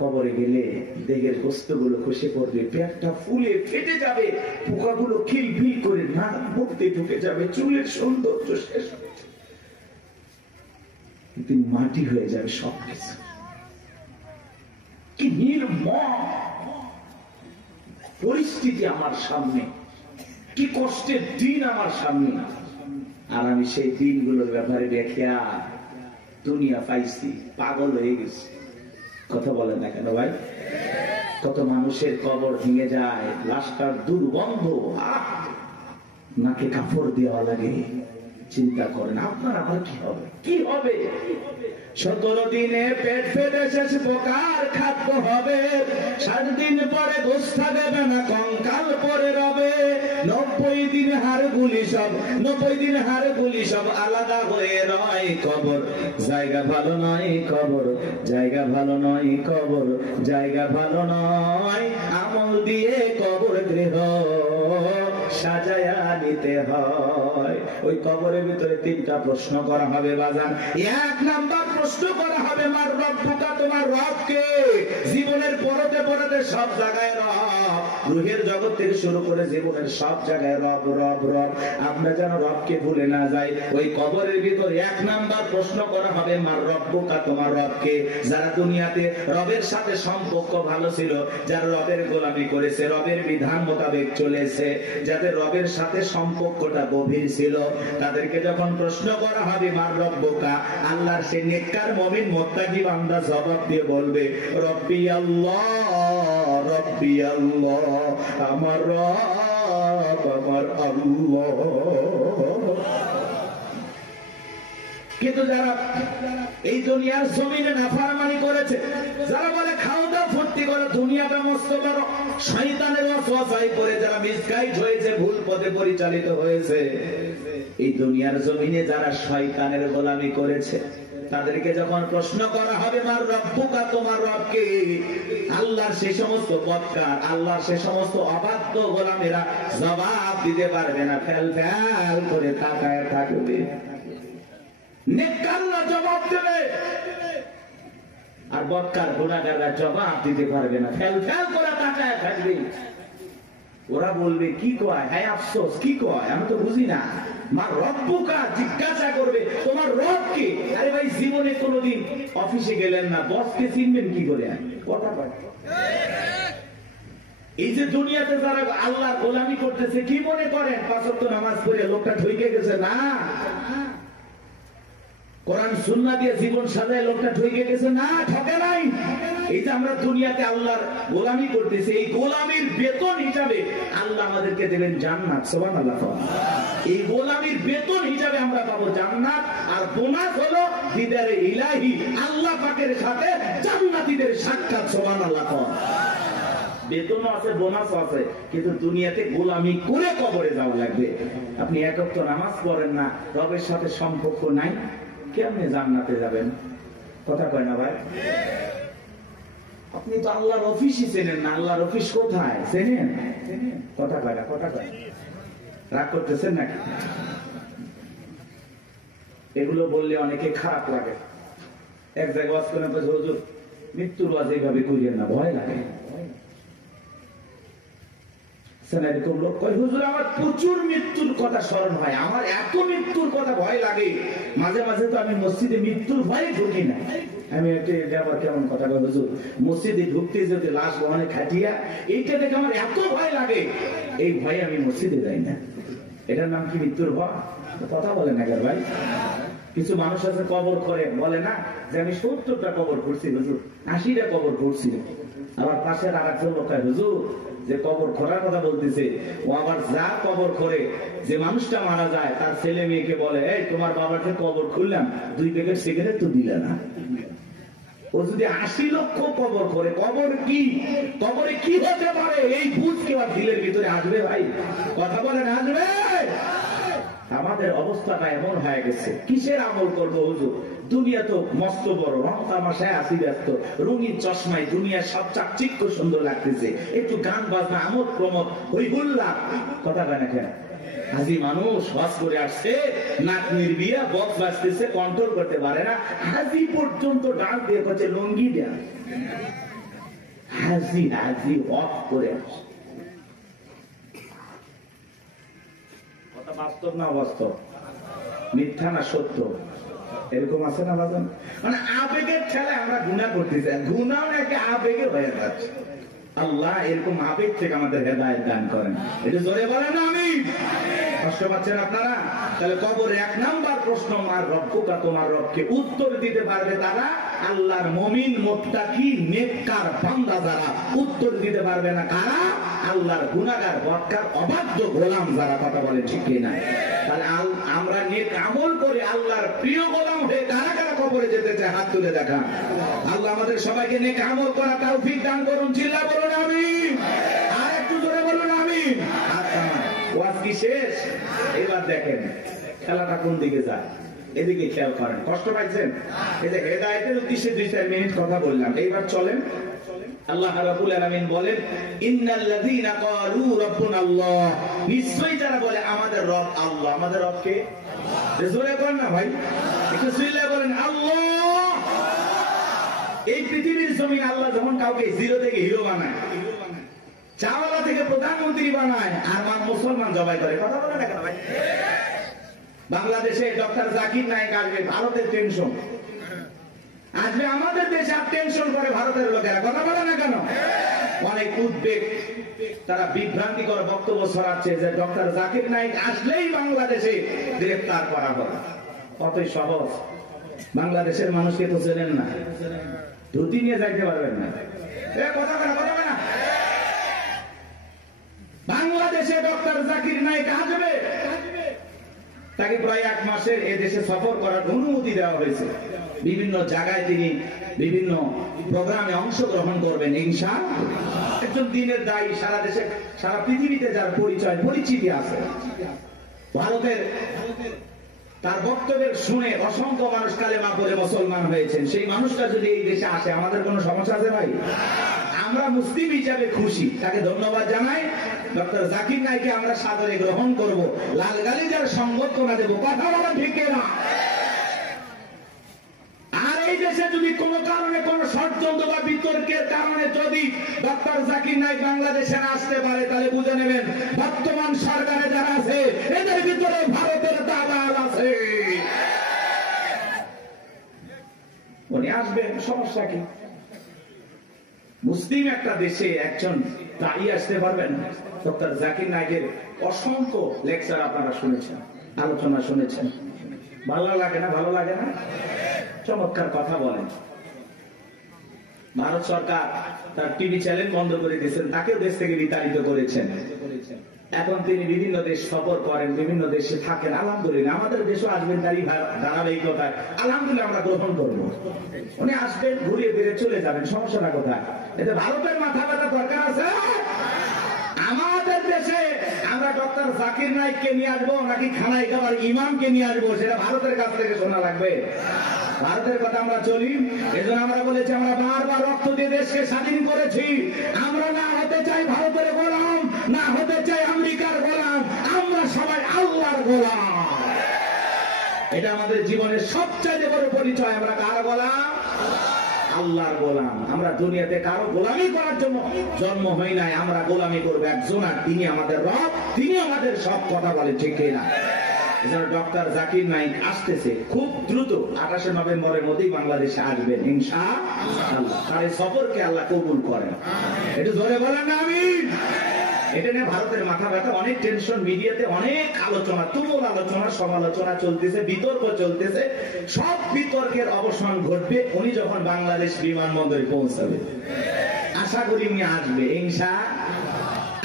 কবরে গেলে দেহের গোস্তগুলো খসে পড়বে, পেটটা ফুলে ফেটে যাবে, পোকাগুলো খিলবিল করে নাক মুখতে ঢুকে যাবে, চুলের সৌন্দর্য শেষ হয়ে যাবে, মাটি হয়ে যাবে সবকিছু। কি নির্মম পরিস্থিতি আমার সামনে, কি কষ্টের দিন আমার সামনে। আর আমি সেই দিনগুলোর ব্যাপারে দেখিয়া দুনিয়া পাইছি, পাগল হয়ে গেছি, কথা বলেন না কেন ভাই? কত মানুষের কবর ভেঙে যায়, লাশটার দুর্গন্ধ, নাকে কাপড় দেওয়া লাগে। চিন্তা করেন আপনার আমার কি হবে, কি হবে? 17 দিনে পেট ফেটে শেষ পোকার খাদ্য হবে, 7 দিন পরে গোস্তা দেবে না, কঙ্কাল পরে রবে। 90 দিন হাড়গুলি সব, 90 দিন হাড়গুলি সব আলাদা হয়ে রয়। কবর জায়গা ভালো নয়, কবর জায়গা ভালো নয়, কবর জায়গা ভালো নয়। আমল দিয়ে কবর গৃহ সাজায়া নিতে হয়। ওই কবরের ভিতরে 3টা প্রশ্ন করা হবে বাজান। 1 নাম্বার প্রশ্ন করা হবে, মার রব্বুকা, তোমার রবকে। জীবনের পরতে পরতে সব জায়গায় রব, রুহের জগৎ থেকে শুরু করে জীবনের সব জায়গায় রব রব রব। আমরা যেন রবকে ভুলে না যাই। ওই কবরের ভিতরে 1 নাম্বার প্রশ্ন করা হবে, মার রব্বুকা, তোমার রবকে। যারা দুনিয়াতে রবের সাথে সম্পর্ক ভালো ছিল, যারা রবের গোলামি করেছে, রবের বিধান মোতাবেক চলেছে, যাদের রবের সাথে সম্পর্কটা গভীর ছিল, তাদেরকে যখন প্রশ্ন করা হবে মার রব্বুকা, আল্লাহর সেই নেককার মুমিন মুত্তাকি বান্দা জবাব দিয়ে বলবে, রব্বি আল্লাহ, রব্বি আল্লাহ, আমার রব আমার আল্লাহ। কিন্তু যারা এই দুনিয়ার জমিনে নাফরমানি করেছে, যারা বলে খাও দাও ফুর্তি করো, দুনিয়াটা মস্ত বড়, শয়তানের ওয়াসওয়াসায় পড়ে যারা মিসগাইড হয়েছে, ভুল পথে পরিচালিত হয়েছে, এই দুনিয়ার জমিনে যারা শয়তানের গোলামি করেছে, তাদেরকে যখন প্রশ্ন করা হবে মার রব্বুকা, তোমার রবকে, আল্লাহর সেই সমস্ত বদকার, আল্লাহর সেই সমস্ত অবাধ্য গোলামেরা জবাব দিতে পারবে না, ফেল ফেল করে তাকায় থাকবে। নেককাররা জবাব দেবে, আর বদকার গুনাহগাররা জবাব দিতে পারবে না, ফেল ফেল করে তাকায় থাকবে। ওরা বলবে কি কয়, হ্যাঁ আফসোস, কি কয় আমি তো বুঝি না। মা রব্বুকা জিজ্ঞাসা করবে তোমার রব কে? আরে ভাই, জীবনে কোনোদিন অফিসে গেলেন না, বসকে চিনবেন কি করে? কথা কয়। এই যে দুনিয়াতে যারা আল্লাহর গোলামি করতেছে, কি মনে করেন 5 ওয়াক্ত নামাজ পড়ে লোকটা ঠকে গেছে? না, কোরআন সুন্নাহ দিয়ে জীবন সাজায় লোকটা ঠকে গেছে? না, ঠকে নাই। এই যে আমরা দুনিয়াতে আল্লাহর গোলামি করতেছি, এই গোলামির বেতন হিসাবে আল্লাহ আমাদেরকে দেবেন জান্নাত। সুবহানাল্লাহ। এই গোলামির বেতন হিসাবে আমরা পাবো জান্নাত, আর বোনাস হলো দিদারে ইলাহি, আল্লাহ পাকের সাথে জান্নাতীদের সাক্ষাৎ। সুবহানাল্লাহ। বেতনও আছে, বোনাসও আছে, কিন্তু দুনিয়াতে গোলামি করে কবরে যাওয়া লাগবে। আপনি এক ওয়াক্ত নামাজ পড়েন না, রবের সাথে সম্পর্ক নাই, কেমনে জান্নাতে যাবেন? কথা কয় না ভাই? আপনি তো আল্লাহর অফিসই চেনেন না। আল্লাহর অফিস কোথায় চেনেন? কথা কয় না, কথা কয়। রাগ করতেছেন নাকি? এগুলো বললে অনেকে খারাপ লাগে। এক জায়গায় ওয়াজ করে হুজুর মৃত্যুর ওয়াজ এইভাবে করিয়েন না, ভয় লাগে। এরকম লোক কয় হুজুর আমার প্রচুর মৃত্যুর কথা স্মরণ হয়, আমার এত মৃত্যুর কথা ভয় লাগে, মাঝে মাঝে তো আমি মসজিদে মৃত্যুর ভয়ে ঢুকি না। আমি একটা ব্যাপার কেমন কথা কয় হুজুর, মসজিদে ঢুকতে যদি লাশ বহনে খাটিয়া এইটা দেখে আমার এত ভয় লাগে, এই ভয়ে আমি মসজিদে যাই না। এটার নাম কি মৃত্যুর ভয়? কথা বলে না ভাই? কিছু মানুষ আছে কবর করে বলে না যে আমি 70টা কবর করছি হুজুর, 80টা কবর করছি। আবার পাশে আর একজন লোক হুজুর যে কবর খোঁড়ার কথা বলতেছে, ও আবার যা কবর করে যে মানুষটা মারা যায় তার ছেলে মেয়েকে বলে, এই তোমার বাবাকে কবর খুললাম, 2 প্যাকেট সিগারেট তো দিলে না। ও যদি 80 লক্ষ কবর করে, কবর কি, কবরে কি হতে পারে এই বুঝ কেউ দিলের ভিতরে আসবে ভাই? কথা বলেন আসবে? আমাদের অবস্থাটা এমন হয়ে গেছে, কিসের আমল করবো হুজুর? দুনিয়া তো মস্ত বড়, রং তামাশায় আসি ব্যস্ত, রঙিন চশমায় দুনিয়া সব চাকচিক্য সুন্দর লাগতেছে, একটু গান বাজনা আমোদ প্রমোদ হই হুল্লা। কথা কয় না কেন? হাজি মানুষ ওয়াজ করে আসছে, নাক নির্বিয়া, বক্স বাজতেছে, কন্ট্রোল করতে পারে না, হাজি পর্যন্ত ডাক দিয়ে করছে লঙ্গি দেয়া। হাজি হাজি ওয়াজ করে আসছে। কথা বাস্তব না অবাস্তব? মিথ্যা না সত্য? এরকম আছে না বাজান? মানে আবেগের ঠেলায় আমরা গুনাহ করতেছি, গুনাহ নাকি আবেগে হয়ে যাচ্ছে। আল্লাহ এরকম আবেগ থেকে আমাদের হেদায়েত দান করেন। এটা জোরে বলেন আমিন। কষ্ট পাচ্ছেন আপনারা? তাহলে কবরে 1 নাম্বার প্রশ্ন, মার রব্বুকা, তোমার রবকে, উত্তর দিতে পারবে তারা আল্লাহর মুমিন, মুত্তাকি, নেককার বান্দা যারা। উত্তর দিতে পারবে না কারা? আল্লাহর গুনাহগার, বদকার, অবাধ্য গোলাম যারা। কথা বলে ঠিক কিনা? তাহলে আমরা নেক আমল করে আল্লাহর প্রিয় গোলাম হয়ে কারা কারা কবরে যেতে চায় হাত তুলে দেখা। আল্লাহ আমাদের সবাইকে নেক আমল করা তৌফিক দান করুন। চিল্লা বলুন আমিন। আর একটু জোরে বলুন আমিন। ওয়াজ কি শেষ? এবার দেখেন খেলাটা কোন দিকে যায়, এদিকে খেয়াল করেন। কষ্ট পাইছেন? এই যে হেদায়েতের উদ্দেশ্যে 2-4 মিনিট কথা বললাম, এইবার চলেন। আল্লাহ রাব্বুল আলামিন বলেন, ইন্নাল্লাযীনা ক্বালু রাব্বুনাল্লাহ, নিশ্চয়ই যারা বলে আমাদের রব আল্লাহ। আমাদের রব কে? জোরে করেন না ভাই, একটু চিল্লায়ে বলেন আল্লাহ। এই পৃথিবীর জমিন আল্লাহ যখন কাউকে জিরো থেকে হিরো বানায়, চাওয়ালা থেকে প্রধানমন্ত্রী বানায়, আর মুসলমান জবাই করে। কথা বলে না কেন ভাই? বাংলাদেশে ডক্টর জাকির নায়েক আসবে, ভারতের টেনশন আসবে, আমাদের দেশে আর টেনশন করে ভারতের লোকেরা। কথা বলে না কেন? অনেক উদ্বেগ, তারা বিভ্রান্তিকর বক্তব্য ছড়াচ্ছে যে ডক্টর জাকির নায়েক আসলেই বাংলাদেশে গ্রেফতার করা হবে। কতই সহজ। বাংলাদেশের মানুষকে তো চেনেন না, ধুতি নিয়ে যাইতে পারবেন না। কথা বলে, কথা বলে না। বাংলাদেশে ডক্টর জাকির নায়েক আসবে, তাকে প্রায় 1 মাসের এ দেশে সফর করার অনুমতি দেওয়া হয়েছে। বিভিন্ন জায়গায় তিনি বিভিন্ন প্রোগ্রামে অংশগ্রহণ করবেন ইনশাআল্লাহ। একজন দিনের দায়ী, সারা দেশে সারা পৃথিবীতে যার পরিচয় পরিচিতি আছে। ভারতের তার বক্তব্যের শুনে অসংখ্য মানুষ কালেমা পড়ে মুসলমান হয়েছেন। সেই মানুষটা যদি এই দেশে আসে, আমাদের কোনো সমস্যা আছে ভাই? আমরা মুসলিম হিসাবে খুশি, তাকে ধন্যবাদ জানাই। ডক্টর জাকির নায়েককে আমরা সাদরে গ্রহণ করব, লাল গালিচার সংবর্ধনা দেব। কথা বলা ঠিক না? আর এই দেশে যদি কোনো কারণে কোনো ষড়যন্ত্র বা বিতর্কের কারণে যদি ডক্টর জাকির নায়েক বাংলাদেশে না আসতে পারে, তাহলে বুঝে নেবেন বর্তমান সরকারে যারা আছে এদের ভিতরে ভারতের দালাল আছে। উনি আসবেন, সমস্যা কি? মুসলিম একটা দেশে একজন দায়ী আসতে পারবেন? ডক্টর জাকির নায়েকের অসংখ্য লেকচার আপনারা শুনেছেন, আলোচনা শুনেছেন। ভালো লাগে না? ভালো লাগে না? চমৎকার কথা বলেন। ভারত সরকার তার টিভি চ্যানেল বন্ধ করে দিয়েছেন, তাকেও দেশ থেকে বিতাড়িত করেছেন। এখন তিনি বিভিন্ন দেশ সফর করেন, বিভিন্ন দেশে থাকেন। আলহামদুলিল্লাহ, আমাদের দেশও আসবেন তারই ধারাবাহিকতায়। আলহামদুলিল্লাহ আমরা গ্রহণ করবো। উনি আসবেন, ঘুরিয়ে ফিরে চলে যাবেন, সমস্যাটা কোথায়? এতে ভারতের মাথা ব্যথা দরকার আছে? আমাদের দেশে আমরা ডক্টর জাকির নাইককে নিয়ে আসবো নাকি খানাই খাবার ইমামকে নিয়ে আসবো, সেটা ভারতের কাছ থেকে শোনা লাগবে। ভারতের কথা আমরা চলি, এজন্য আমরা বলেছি আমরা বারবার রক্ত দিয়ে দেশকে স্বাধীন করেছি। আমরা না হতে চাই ভারতের গোলাম, না হতে চাই আমেরিকার গোলাম, আমরা সবাই আল্লাহর গোলাম। এটা আমাদের জীবনের সবচেয়ে বড় পরিচয়। আমরা কার গোলাম? আল্লাহর গোলাম। আমরা দুনিয়াতে কারো গোলামি করার জন্য জন্ম হই নাই, আমরা গোলামি করবো একজন, আর তিনি আমাদের রব, তিনি আমাদের সব। কথা বলে ঠিক না? ডক্টর জাকির নাইক আসতেছে খুব দ্রুত, 28 নভেম্বরের মধ্যেই বাংলাদেশে আসবেন ইনশাআল্লাহ। তার এই সফরকে আল্লাহ কবুল করেন। একটু জোরে বলেন না আমিন। এটা নিয়ে ভারতের মাথা ব্যথা, অনেক টেনশন, মিডিয়াতে অনেক আলোচনা, তুমুল আলোচনা, সমালোচনা চলতেছে, বিতর্ক চলতেছে। সব বিতর্কের অবসান ঘটবে উনি যখন বাংলাদেশ বিমানবন্দরে পৌঁছাবে। আশা করি উনি আসবে ইনশাআল্লাহ।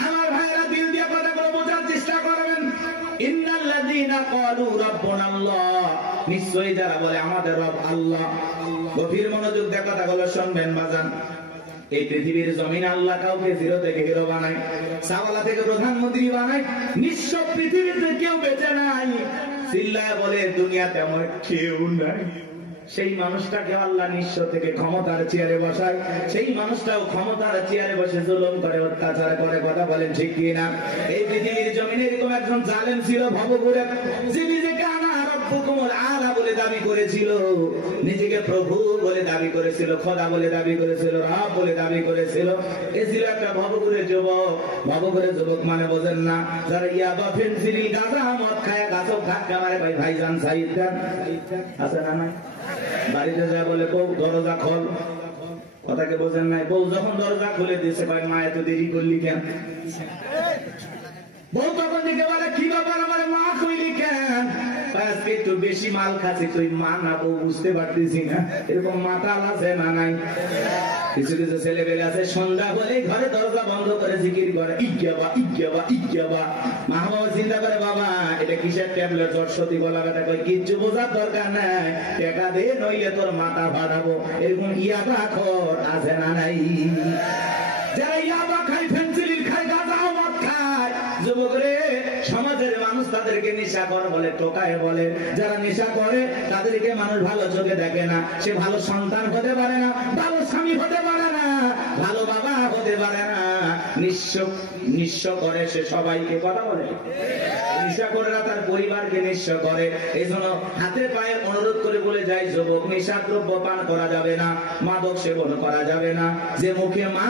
আমার ভাইরা দিল দিয়ে কথাগুলো বোঝার চেষ্টা করবেন। ইন্নাল্লাযীনা ক্বালু রাব্বুনাল্লাহ, নিশ্চয়ই যারা বলে আমাদের রব আল্লাহ। গভীর মনোযোগ দিয়ে কথাগুলো শুনবেন বাজান। এই পৃথিবীর জমিনে আল্লাহ কাউকে জিরো থেকে হিরো বানায়, সাওয়ালা থেকে প্রধানমন্ত্রী বানায়। নিঃস্ব পৃথিবীতে কেউ বেঁচে নাই। চিল্লায় বলে দুনিয়াতে আমার কেউ নাই। সেই মানুষটাকে আল্লাহ নিঃস্ব থেকে ক্ষমতার চেয়ারে বসায়, সেই মানুষটাও ক্ষমতার চেয়ারে বসে জুলুম করে, অত্যাচার করে। কথা বলেন ঠিক কি না? এই পৃথিবীর জমিনে এরকম একজন জালেম ছিল ভবঘুরে, যে নিজেকে আনা রব্বুকুমুল আলা বলে দাবি করেছিল, নিজেকে প্রভু বলে দাবি করেছিল, খোদা বলে দাবি করেছিল, রব বলে দাবি করেছিল। এ ছিল একটা ভবঘুরে যুবক। ভবঘুরে যুবক মানে বোঝেন না? যারা ইয়াবা, ফেনসিডিল, গাঁজা, মদ খায়, গাছক ধাক্কা মারে। ভাই ভাইজান সাইদ খান আছে না? নাই। বাড়িতে যায় বলে বউ দরজা খোল। কথাকে বোঝেন নাই? বউ যখন দরজা খুলে দিয়েছে, ভাই মা এত দেরি করলি কেন? বউ তখন দিকে বলে কি ব্যাপার, আমার মা কইলি কেন? আজকে একটু বেশি মাল খাচ্ছি। তুই মা না বউ বুঝতে পারতেছি না। এরকম মাতাল আছে না নাই? কিছু কিছু ছেলে পেলে আছে সন্ধ্যা হলে ঘরে দরজা বন্ধ করে জিকির করে, ইজ্ঞাবা ইজ্ঞাবা ইজ্ঞাবা। মা বাবা চিন্তা করে, বাবা এটা কিসের ট্যাবলেট, সরস্বতী বলা কথা। কই কিচ্ছু বোঝার দরকার নাই, টাকা দে নইলে তোর মাথা ফাটাবো। এরকম ইয়াবা খোর আছে না নাই? যারা ইয়াবা খায়, ফেন্সিডিল খায়, গাঁজা মদ খায়, যুবক রে, সমাজের মানুষ তাদেরকে নেশাখোর বলে, টোকায় বলে। যারা নেশা করে তাদেরকে মানুষ ভালো চোখে দেখে না। সে ভালো সন্তান হতে পারে না, ভালো স্বামী হতে পারে না, ভালো বাবা হতে পারে না। নিঃস্ব করে সে সবাইকে। কথা বলে নেশা করে না, তার পরিবারকে নিঃস্ব করে। এই জন্য হাতে পায়ে অনুরোধ করে বলে যায়, যুবক নেশা দ্রব্য পান করা যাবে না, মাদক সেবন করা যাবে না। যে মুখে মা,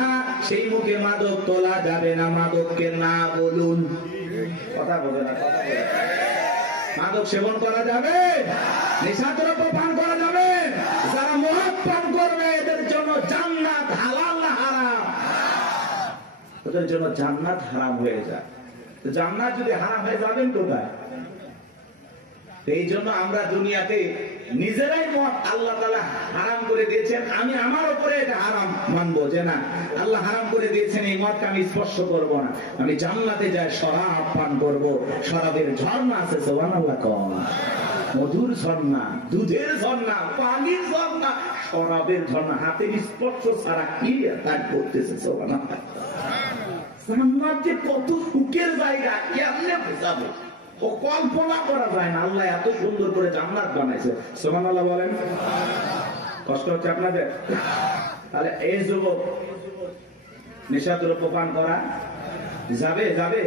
সেই মুখে মাদক তোলা যাবে না। মাদককে না বলুন। কথা বলে না? কথা বলে। মাদক সেবন করা যাবে, নেশা দ্রব্য পান করা যাবে। যারা মদ পান করবে এদের জন্য জান্নাত হালাল না হারাম? ওদের জন্য জান্নাত হারাম হয়ে যায়। জান্নাত যদি হারাম হয়ে যাবেন কোথায়? এই জন্য আমরা দুনিয়াতে নিজেরাই মদ আল্লাহ তাআলা হারাম করে দিয়েছেন। আমি আমার উপরে এটা হারাম মানবো যে না, আল্লাহ হারাম করে দিয়েছেন, এই মদকে আমি স্পর্শ করব না। আমি জান্নাতে যাই শরাব পান করব। শরাবের ঝর্ণা আছে, সুবহানাল্লাহ কম, মধুর ঝর্ণা, দুধের ঝর্ণা, পানির ঝর্ণা, শরাবের ঝর্ণা। হাতের স্পর্শ ছাড়া কি তার করতেছে? সুবহানাল্লাহ। জান্নাত যে কত সুখের জায়গা, কেমনে বোঝাবো? ও কল্পনা করা যায় না। আল্লাহ এত সুন্দর করে জান্নাত বানাইছে। সুবহানাল্লাহ বলেন। কষ্ট হচ্ছে আপনাদের? তাহলে এই যুবক নেশা দ্রব্য পান করা যাবে? যাবে?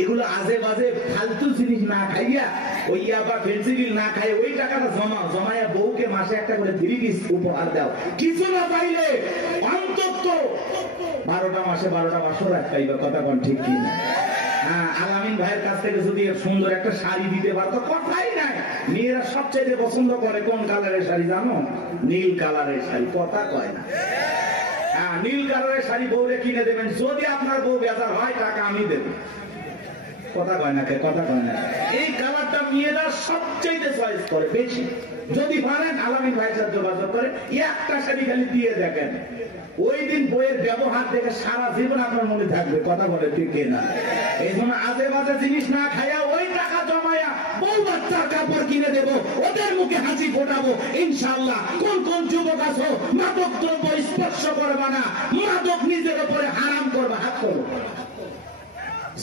এগুলো আজে বাজে ফালতু জিনিস না খাইয়া, ওই ইয়াবা ফেন্সিডিল না খাই, ওই টাকাটা জমায়া বউকে মাসে একটা করে 3 পিস উপহার দাও। কিছু না পাইলে অন্তত 12টা মাসে 12টা বছর খাইবা। কথা কোন ঠিক কি না? হ্যাঁ, আলামিন ভাইয়ের কাছ থেকে যদি সুন্দর একটা শাড়ি দিতে পারতো, কথাই নাই। মেয়েরা সবচেয়ে পছন্দ করে কোন কালারের শাড়ি জানো? নীল কালারের শাড়ি। কথা কয় না? হ্যাঁ, নীল কালারের শাড়ি বউরে কিনে দেবেন। যদি আপনার বউ বেজার হয়, টাকা আমি দেব। কথা কয় না? কথা কয় না? এই কালারটা মেয়েরা সবচেয়ে চয়েস করে বেশি। যদি পারেন আলামিন ভাইয়ের সাথে যোগাযোগ করে একটা শাড়ি খালি দিয়ে দেখেন, ওই দিন বইয়ের ব্যবহার দেখে সারা জীবন আপনার মনে থাকবে। কথা বলে ঠিক না? এই জন্য আজে বাজে জিনিস না খাইয়া ওই টাকা জমায়া বউ বাচ্চার কাপড় কিনে দেব, ওদের মুখে হাসি ফোটাবো ইনশাআল্লাহ। কোন কোন যুবক আছো মাদক দ্রব্য স্পর্শ করবা না, মাদক নিজের উপরে হারাম করবা, হাত করো,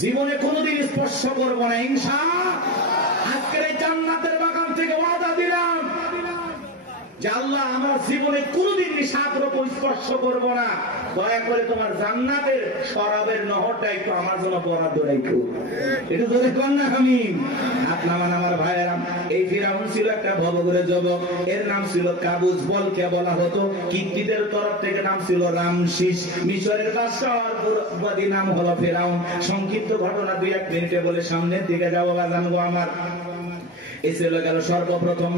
জীবনে কোনোদিন স্পর্শ করবো না ইনশাআল্লাহ। আজকের এই জান্নাতের বাগান থেকে ওয়াদা দিলাম যে আল্লাহ আমার জীবনে কোনোদিন নিশাদ্রব্য স্পর্শ করবো না, দয়া করে তোমার জান্নাতের শরাবের নহরটা একটু আমার জন্য বরাদ্দ রাখো, একটু জোরে কর না আমি। আপনার আমার ভাইয়েরা, এই ফিরাউন ছিল একটা ভবঘুরে যুবক, এর নাম ছিল কাবুজ, বলকে বলা হতো, কিত্তিদের তরফ থেকে নাম ছিল রামশিস, মিশরের বাদশাহর পুরোবাদী নাম হলো ফিরাউন। সংক্ষিপ্ত ঘটনা 2-1 মিনিটে বলে সামনের দিকে যাবো বাজান গো আমার। এসে গেল সর্বপ্রথম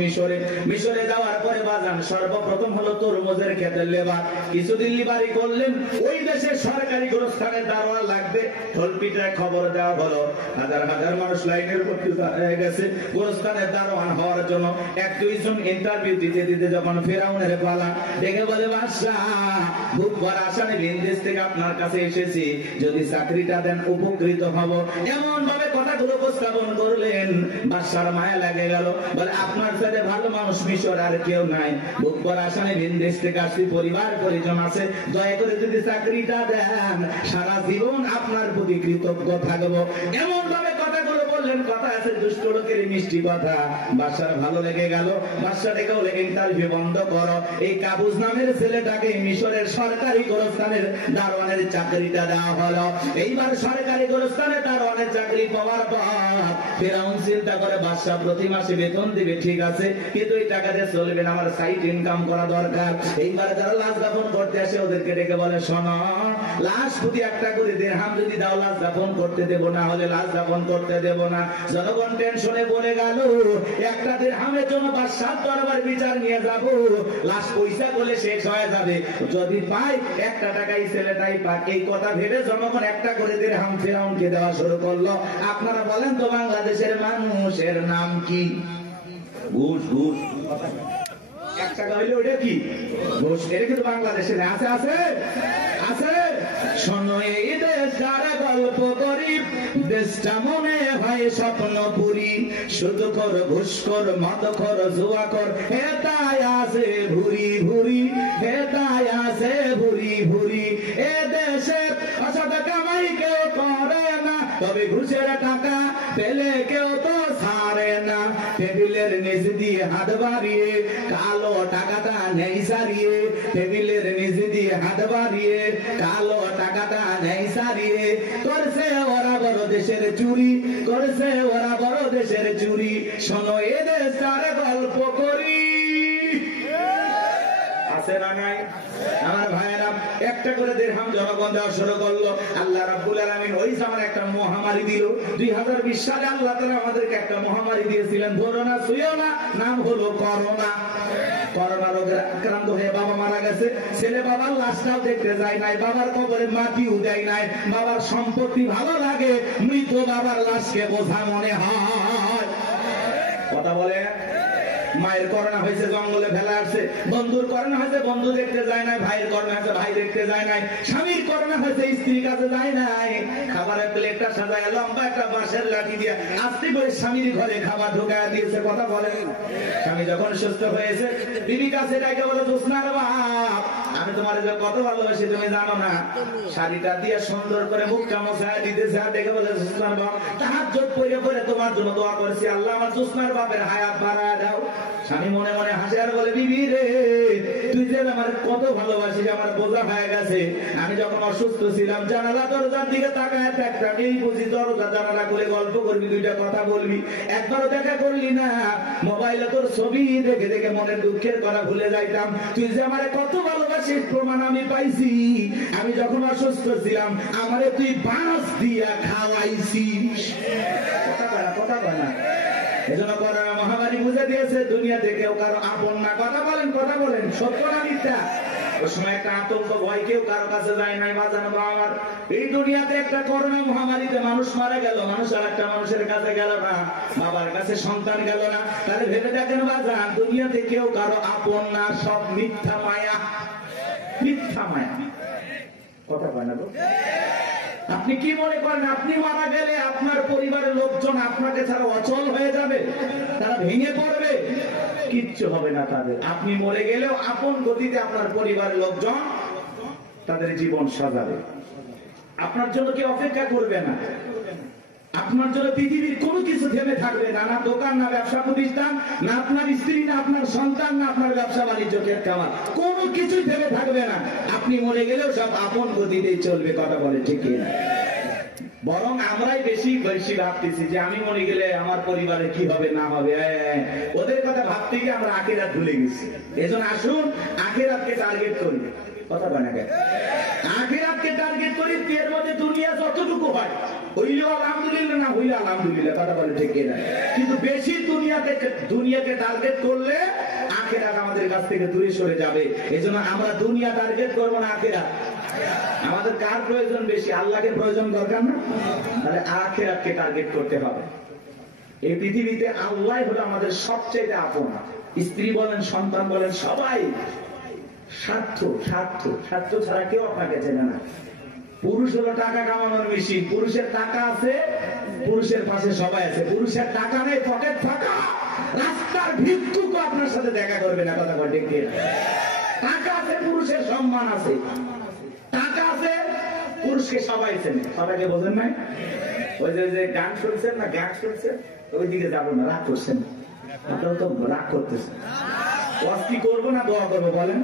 মিশরে যাওয়ার পরে বাজান সর্বপ্রথম হলো তরমুজের ক্ষেতের লেবার। কিছুদিন লিবারি করলেন, ওই দেশের সরকারি গোরস্থানের দারোয়ান লাগবে, ঢোলপিটায় খবর দেওয়া হলো, হাজার হাজার মানুষ লাইনের উপর হয়ে গেছে গোরস্থানের দারোয়ান হওয়ার জন্য। 1-2 জন ইন্টারভিউ দিতে দিতে যখন ফেরাউনের পালা, ডেকে বলে বাদশাহ খুব বড় আশা নিয়ে বিদেশ থেকে আপনার কাছে এসেছি, যদি চাকরিটা দেন উপকৃত হব। এমন ভাবে কথাগুলো উপস্থাপন করলেন, বাদশার মায়া লাগে গেল, বলে আপনার সাথে ভালো মানুষ মিশর আর কেউ নাই, বুক করা আসানে বিদেশ থেকে আসছি, পরিবার পরিজন আছে, দয়া করে যদি চাকরিটা দেন সারা জীবন আপনার প্রতি কৃতজ্ঞ থাকবো। এমন ভাবে কথাগুলো বললেন, কথা আছে দুষ্ট লোকের মিষ্টি কথা। বাদশার ভালো লেগে গেল, বাদশা ডেকে বলে ইন্টারভিউ বন্ধ করো, এই কাবুজ নামের ছেলেটাকে মিশরের সরকারি গোরস্থানের দারোয়ানের চাকরিটা দেওয়া হলো। এইবার সরকারি গোরস্থানের দারোয়ানের চাকরি পাওয়ার পর ফেরাউন চিন্তা করে বাদশা প্রতি মাসে বেতন দিবে, ঠিক আছে, কিন্তু এই টাকা দিয়ে চলবে না, আমার সাইড ইনকাম করা দরকার। এইবার যারা লাশ দাফন করতে আসে ওদেরকে ডেকে বলে, শোনো, লাশ প্রতি 1টা করে দিরহাম যদি দাও লাশ দাফন করতে দেব, না হলে লাশ দাফন করতে দেব না। জনগণ টেনশনে বলে গেল, 1টা দিরহামের জন্য বাদশার দরবার বিচার নিয়ে যাব, লাশ পয়সা করলে শেষ হয়ে যাবে, যদি পাই 1টা টাকাই ছেলেটাই পাক। এই কথা ভেবে জনগণ 1টা করে দিরহাম ফেরাউনকে দেওয়া শুরু করলো। আপনারা বলেন তো বাংলাদেশের মানুষের নাম কি? ঘুষ। ঘুষ 1 টাকা হইলে ওটা কি ঘুষ? এটা কিন্তু বাংলাদেশে আছে আছে আছে। শোনো এই দেশ যারা গল্প করি, দেশটা মনে হয় স্বপ্নপুরী, শুধু কর ঘুষ কর মদ কর জুয়া কর, হেতায় আছে ভুরি ভুরি, হেতায় আছে ভুরি ভুরি। এ দেশে অসৎ কামাই কেউ করে না, তবে ঘুষের টাকা পেলে কেউ তো ছাড়ে না। টেবিলের নিচ দিয়ে হাত বাড়িয়ে কালো টাকাটা নেই সারিয়ে, টেবিলের নিচ দিয়ে হাত বাড়িয়ে কালো টাকাটা নেই সারিয়ে, করছে ওরা বড় দেশের চুরি, করছে ওরা বড় দেশের চুরি। শোনো এ দেশ তারে গল্প করি, আছে না নাই? আমার ভাইয়েরা, 1টা করে দিরহাম জনগণ দেওয়া শুরু করলো। আল্লাহ রাব্বুল আলামিন ওই সময় একটা মহামারী দিল। 2020 সালে আল্লাহ তাআলা আমাদেরকে একটা মহামারী দিয়েছিলেন, ধরো না ছুঁয়ো না, নাম হলো করোনা। করোনা রোগে আক্রান্ত হয়ে বাবা মারা গেছে, ছেলে বাবার লাশটাও দেখতে যায় নাই, বাবার কবরে মাটিও দেয় নাই। বাবার সম্পত্তি ভালো লাগে, মৃত বাবার লাশকে বোঝা মনে হয়। কথা বলে, মায়ের করোনা হয়েছে জঙ্গলে ফেলা আসছে, বন্ধুর করোনা হয়েছে বন্ধু দেখতে যায় নাই, ভাইয়ের করোনা হয়েছে ভাই দেখতে যায় নাই, স্বামীর করোনা হয়েছে স্ত্রীর কাছে যায় নাই। খাবারের প্লেটটা সাজায় লম্বা একটা বাঁশের লাঠি দিয়ে আস্তে করে স্বামীর ঘরে খাবার ঢোকায় দিয়েছে। কথা বলেন, স্বামী যখন সুস্থ হয়েছে বিবি কাছে ডাকে বলে, জোসনার বাপ, আমি তোমার কত ভালোবাসি তুমি জানো না। শাড়িটা দিয়ে সুন্দর করে মুখটা মোছায় দিতেছে, আর ডেকে বলে, জোসনার বাপ, তাহাজ্জুদ পড়ে পড়ে তোমার জন্য দোয়া করেছি, আল্লাহ আমার জোসনার বাপের হায়াত বাড়ায় দাও। স্বামী মনে মনে হাসে আর বলে, বিবি রে, তুই যে আমার কত ভালোবাসিস, আমার বোঝা হয়ে গেছে। আমি যখন অসুস্থ ছিলাম জানালা দরজার দিকে তাকায় থাকতাম, এই বুঝি দরজা জানালা খুলে গল্প করবি, 2টা কথা বলবি, একবারও দেখা করলি না। মোবাইলে তোর ছবি দেখে দেখে মনের দুঃখের কথা ভুলে যাইতাম। তুই যে আমার কত ভালোবাসিস প্রমাণ আমি পাইছি। আমি যখন অসুস্থ ছিলাম আমারে তুই বাঁশ দিয়া খাওয়াইছিস। কথা বলে না, এজন্য করোনা মহামারী বুঝে দিয়েছে দুনিয়াতে কেউ কারো আপন না। কথা বলেন, সত্য না মিথ্যা? ওই সময় একটা আতঙ্ক ভয়, কেউ কারো কাছে যায় নাই। বাজানো আমার এই দুনিয়াতে একটা করোনা মহামারীতে মানুষ মারা গেল, মানুষ আর একটা মানুষের কাছে গেল না, বাবার কাছে সন্তান গেল না। তাহলে ভেবে দেখেন বাজান, দুনিয়াতে কেউ কারো আপন না, সব মিথ্যা মায়া, মিথ্যা মায়া। কথা বলে না, আপনি কি মনে করেন আপনি মারা গেলে আপনার পরিবারের লোকজন আপনাকে ছাড়া অচল হয়ে যাবে, তারা ভেঙে পড়বে? কিচ্ছু হবে না তাদের। আপনি মরে গেলেও আপন গতিতে আপনার পরিবারের লোকজন তাদের জীবন সাজাবে। আপনার জন্য কেউ অপেক্ষা করবে না। আপনার জন্য পৃথিবীর কোনো কিছু থেমে থাকবে না, না দোকান, না ব্যবসা প্রতিষ্ঠান, না আপনার স্ত্রী, না আপনার সন্তান, না আপনার ব্যবসা বাণিজ্য, ক্ষেত খামার, কোনো কিছুই থেমে থাকবে না। আপনি মরে গেলেও সব আপন গতিতেই চলবে। কথা বলে ঠিক না? বরং আমরাই বেশি বেশি ভাবতেছি যে আমি মরে গেলে আমার পরিবারে কি হবে না হবে। ওদের কথা ভাবতে গিয়ে আমরা আখিরাত ভুলে গেছি। এজন্য আসুন আখিরাতকে টার্গেট করি। কথা বলে না কেন? আখিরাতকে টার্গেট করি। এর মধ্যে দুনিয়া যতটুকু হয় হইলেও আলহামদুলিল্লাহ, না হইলে আলহামদুলিল্লাহ। কথা বলে ঠিক না? কিন্তু বেশি দুনিয়াকে টার্গেট করলে আখিরাত আমাদের কাছ থেকে দূরে সরে যাবে। এজন্য আমরা দুনিয়া টার্গেট করবো না, আখিরাত। আমাদের কার প্রয়োজন বেশি? আল্লাহকে প্রয়োজন দরকার না? তাহলে আখিরাতকে টার্গেট করতে হবে। এই পৃথিবীতে আল্লাহ হলো আমাদের সবচেয়ে আপন। স্ত্রী বলেন, সন্তান বলেন, সবাই স্বার্থ স্বার্থ স্বার্থ ছাড়া কেউ আপনাকে চেনে না। পুরুষ হলো টাকা কামানোর মেশিন। পুরুষের টাকা আছে, পুরুষের পাশে সবাই আছে। পুরুষের টাকা নেই, পকেট ফাঁকা, রাস্তার ভিক্ষুক আপনার সাথে দেখা করবে না। কথা বলে ঠিক না? টাকা আছে, পুরুষের সম্মান আছে। টাকা আছে, পুরুষকে সবাই চেনে। সবাইকে বোঝেন নাই? ওই যে গান শুনছেন না, গান শুনছেন, ওই দিকে যাবো না, রাগ করছেন। আপনারা তো রাগ করতেছেন। কি করবো না দোয়া করবো বলেন?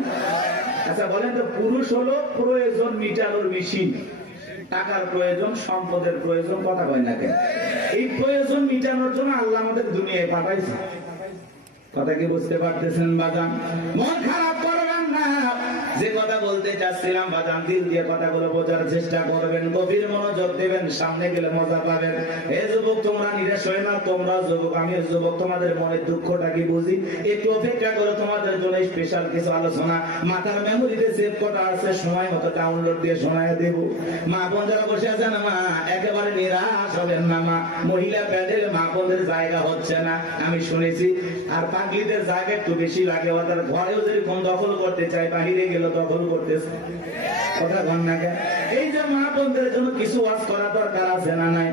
আচ্ছা বলেন তো, পুরুষ হলো প্রয়োজন মিটানোর মেশিন। টাকার প্রয়োজন, সম্পদের প্রয়োজন। কথা কয় না কেন? এই প্রয়োজন মিটানোর জন্য আল্লাহ আমাদের দুনিয়ায় পাঠাইছে। কথা কি বুঝতে পারতেছেন বাজান? মন খারাপ করবেন না। যে কথা বলতে চাচ্ছিলাম বাজান, দিল দিয়ে কথাগুলো বোঝার চেষ্টা করবেন, গভীর মনোযোগ দেবেন, সামনে গেলে মজা পাবেন। হে যুবক, তোমরা নিরাশ হয় না। তোমরা যুবক, আমিও যুবক। তোমাদের মনের দুঃখটা কি বুঝি। একটু অপেক্ষা করো, তোমাদের জন্য স্পেশাল কিছু আলোচনা মাথার মেমোরিতে সেভ করা আছে, সময় মতো ডাউনলোড দিয়ে শোনায় দেব। মা বোন যারা বসে আছে না, মা একেবারে নিরাশ হবেন না। মা মহিলা প্যান্ডেল মা বোনদের জায়গা হচ্ছে না, আমি শুনেছি। আর পাগলিদের জায়গা একটু বেশি লাগে। ওদের ঘরেও যদি কোন দখল করতে চায়, বাহিরে গেলে দখল করতেছে। কথা বল না কেন? এই যে মা বোনদের জন্য কিছু ওয়াজ করা দরকার আছে না নাই?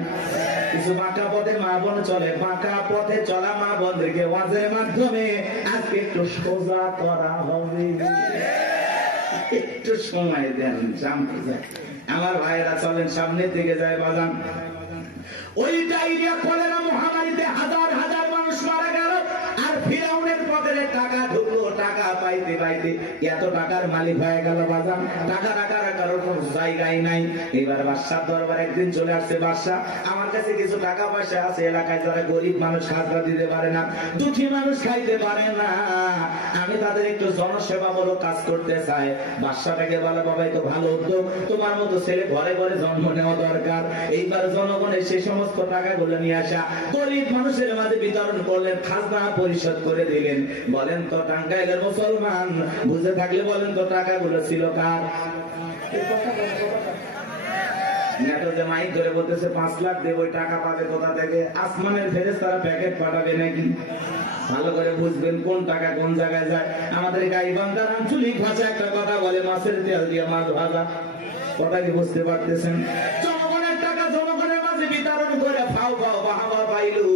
কিছু বাঁকা পথে মা বোন চলে, বাঁকা পথে চলা মা বোনদেরকে ওয়াজের মাধ্যমে আজকে একটু সোজা করা হবে। একটু সময় দেন, সামনে যায়। আমার ভাইয়েরা চলেন, সামনের দিকে যায় বাজান। ওই ডায়রিয়া কলেরা মহামারীতে হাজার হাজার মানুষ মারা গেল। আর ফিরাউনের পকেটে টাকা ঢুকলো। টাকা পাইতে পাইতে এত টাকার মালিক হয়ে গেল বাজান। টাকা রাখার কারোর কোন জায়গায় নাই। এবার বাদশার দরবার একদিন চলে আসছে। বাদশা, আমার কাছে কিছু টাকা পয়সা আছে। এলাকায় যারা গরিব মানুষ হাজরা দিতে পারে না, দুঃখী মানুষ খাইতে পারে না, আমি তাদের একটু জনসেবামূলক কাজ করতে চাই। বাদশাটাকে বলে, বাবাই তো ভালো উদ্যোগ, তোমার মতো ছেলে ঘরে ঘরে জন্ম নেওয়া দরকার। এইবার জনগণের সেই সমস্ত টাকাগুলো নিয়ে আসা গরিব মানুষের মাঝে বিতরণ করলেন, খাজনা পরিশোধ করে দিলেন। বলেন তো টাঙ্গাইলের মুসলমান বুঝে থাকলে বলেন তো টাকাগুলো ছিল কার? মাইক ধরে বলতেছে 5 লাখ দেব, ওই টাকা পাবে কোথা থেকে? আসমানের ফেরেশতারা প্যাকেট পাঠাবে নাকি? ভালো করে বুঝবেন কোন টাকা কোন জায়গায় যায়। আমাদের গাইবান্ধার আঞ্চলিক ভাষা একটা কথা বলে, মাছের তেল দিয়ে মাছ ভাজা। কথা কি বুঝতে পারতেছেন? জনগণের টাকা জনগণের মাঝে বিতরণ করে ফাও ফাও বাহাবা পাইলু।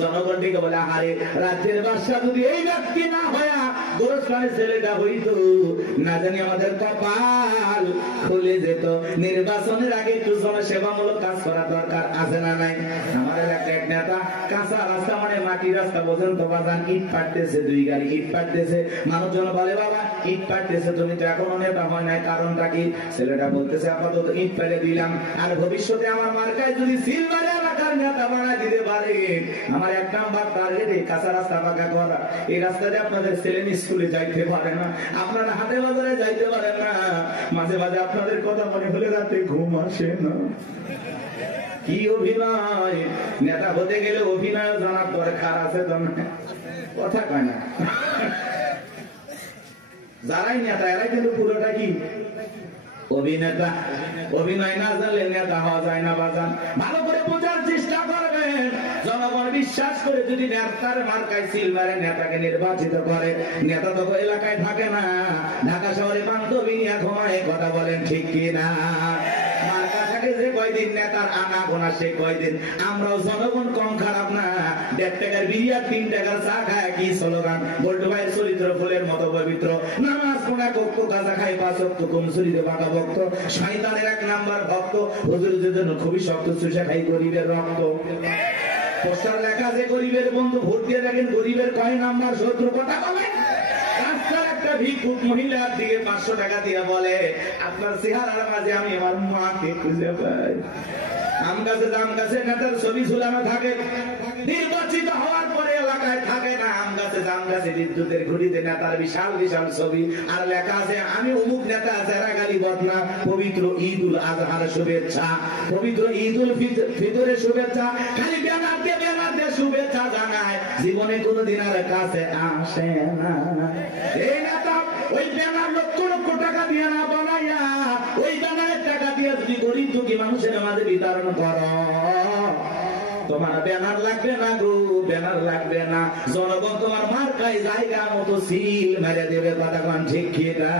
জনগণ দিকে বলে, আরে রাজ্যের বাদশা যদি এই ব্যক্তি না হয়া গোরস্থানের ছেলেটা হইতো, না জানি আমাদের কপাল খুলে যেত। নির্বাচনের আগে একটু জনসেবামূলক কাজ করা দরকার আছে না নাই? আমার এলাকার এক নেতা কাঁচা রাস্তা মানে মাটি রাস্তা, বোঝেন তো বাজান, ইট পাটতেছে, 2 গাড়ি ইট পাটতেছে। মানুষজন বলে, বাবা ইট পাটতেছে, তুমি তো এখনো নেতা হয় নাই, কারণটা কি? ছেলেটা বলতেছে, আপাতত ইট পেলে দিলাম, আর ভবিষ্যতে আমার মার্কায় যদি সিলভার এলাকার নেতা বানা দিতে পারে, আমার 1 নাম্বার টার্গেট এই কাঁচা রাস্তা পাকা করা। এই রাস্তাতে আপনাদের ছেলে স্কুলে যাইতে পারে না, আপনারা হাটে বাজারে যাইতে পারেন না, মাঝে মাঝে আপনাদের কথা মনে হলে রাতে ঘুম আসে না। কি অভিনয়! নেতা হতে গেলে অভিনয় জানার দরকার আছে তো না? কথা কয় না। যারাই নেতা এরাই কিন্তু পুরোটা কি অভিনেতা। অভিনয় না জানলে নেতা হওয়া যায় না বাজান। ভালো করে বোঝার চেষ্টা করবেন। জনগণ বিশ্বাস করে যদি নেতার মার্কায় সিল মারে, নেতাকে নির্বাচিত করে, নেতা তো এলাকায় থাকে না, ঢাকা শহরে বান্ধবী নিয়ে ঘুমায়। কথা বলেন ঠিক কিনা? মার্কা থাকে যে কয়দিন নেতার আনা গোনা সে কয়দিন। আমরাও জনগণ কম খারাপ না, 1.5 টাকার বিরিয়ার 3 টাকার চা খায় কি স্লোগান। বল্টু ভাইয়ের চরিত্র ফুলের মতো পবিত্র, নামাজ পড়া কক্ষ গাঁজা খাই 5 ওয়াক্ত কম চুরিতে পাকা ভক্ত, শয়তানের 1 নাম্বার ভক্ত, হুজুরের জন্য খুবই শক্ত চুষা খাই গরিবের রক্ত। পোস্টার লেখা যে গরিবের বন্ধু, ভোট দিয়ে দেখেন গরিবের কয় নাম্বার শত্রু। কথা বলে রাস্তার একটা ভিক্ষুক মহিলার দিকে 500 টাকা দিয়ে বলে, আপনার চেহারার মাঝে আমি আমার মাকে খুঁজে পাই। আম গাছে নেতার ছবি ঝুলানো থাকে, নির্বাচিত হওয়ার পরে এলাকায় থাকে না। আম গাছে বিদ্যুতের খুঁটিতে নেতার বিশাল বিশাল ছবি, আর লেখা আছে আমি অমুক নেতা, যারা গালি বদনা। পবিত্র ঈদ উল আজহার শুভেচ্ছা, পবিত্র ঈদ উল ফিতরের শুভেচ্ছা, খালি ব্যানার দিয়ে শুভেচ্ছা জানায়, জীবনে কোনোদিন আর কাছে আসে না। এই নেতা ওই ব্যানার লক্ষ লক্ষ টাকা দিয়ে না বানাইয়া, ওই ব্যানারের টাকা দিয়ে যদি গরিব দুঃখী মানুষের মাঝে বিতরণ করো, তোমার ব্যানার লাগবে না গো, ব্যানার লাগবে না। জনগণ তোমার মার্কায় জায়গা মতো সিল মেরে দেবে। কথা কোন ঠিক কি না?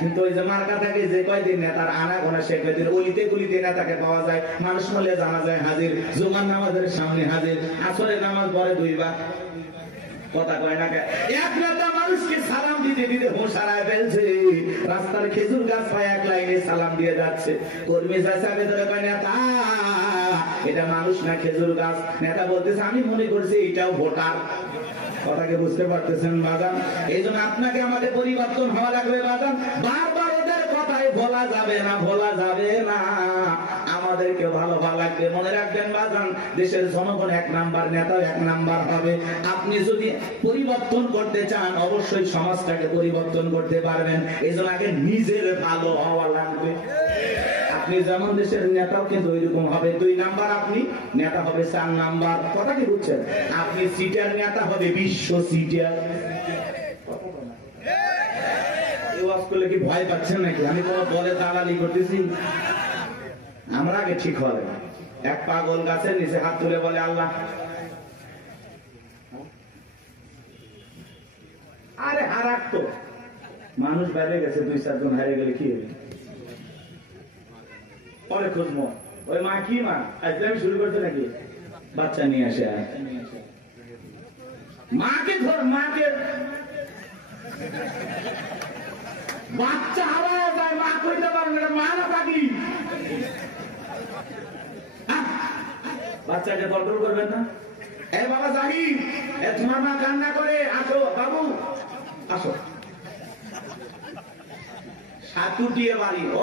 কিন্তু ওই যে মার্কা থাকে, যে কয়দিন নেতার আনা গোনা সে কয়দিন অলিতে গলিতে নেতাকে পাওয়া যায়। মানুষ মলে জানা যায় হাজির, জোগান নামাজের সামনে হাজির, আসরের নামাজ পরে 2 বার। কথা কয় না এক নেতা মানুষকে সালাম দিতে দিতে হোশ হারায় ফেলছে, রাস্তার খেজুর গাছ পায় 1 লাইনে সালাম দিয়ে যাচ্ছে। কর্মী চাচা ভেতরে কয় নেতা এটা মানুষ না খেজুর গাছ। নেতা বলতেছে আমি মনে করছি এটাও ভোটার। কথাকে বুঝতে পারতেছেন বাজান? এই জন্য আপনাকে আমাদের পরিবর্তন হওয়া লাগবে বাজান। বারবার ওদের কথাই বলা যাবে না, বলা যাবে না। আমাদেরকে ভালো লাগবে। মনে রাখবেন বাজান, দেশের জনগণ 1 নাম্বার, নেতা 1 নাম্বার হবে। আপনি যদি পরিবর্তন করতে চান, অবশ্যই সমাজটাকে পরিবর্তন করতে পারবেন। এই জন্য আগে নিজের ভালো হওয়া লাগবে। আপনি যেমন দেশের নেতাও কিন্তু ওইরকম হবে। 2 নাম্বার আপনি, নেতা হবে 4 নাম্বার। কথা কি বুঝছেন? আপনি সিটার নেতা হবে বিশ্ব সিটার। কি ভয় পাচ্ছেন নাকি? আমি কোনো দলে দালালি করতেছি? আমরা আগে ঠিক হবে। এক পাগল গাছের নিচে হাত তুলে বলে আল্লাহ, আরে হারাক তো মানুষ বাইরে গেছে, 2-4 জন হারিয়ে গেলে কি হবে? পরে খুঁজবো ওই মা কি মা আজকে আমি শুরু করতে নাকি বাচ্চা নিয়ে আসে, মাকে ধর, মাকে বাচ্চা হারায় যায়, মা কইতে পারে না, মা না পাগলি। বাচ্চাকে কন্ট্রোল করবেন না। এ বাবা জাহিদ, তোমার মা কান্না করে, আসো বাবু আসো, সাতুটিয়ে বাড়ি। ও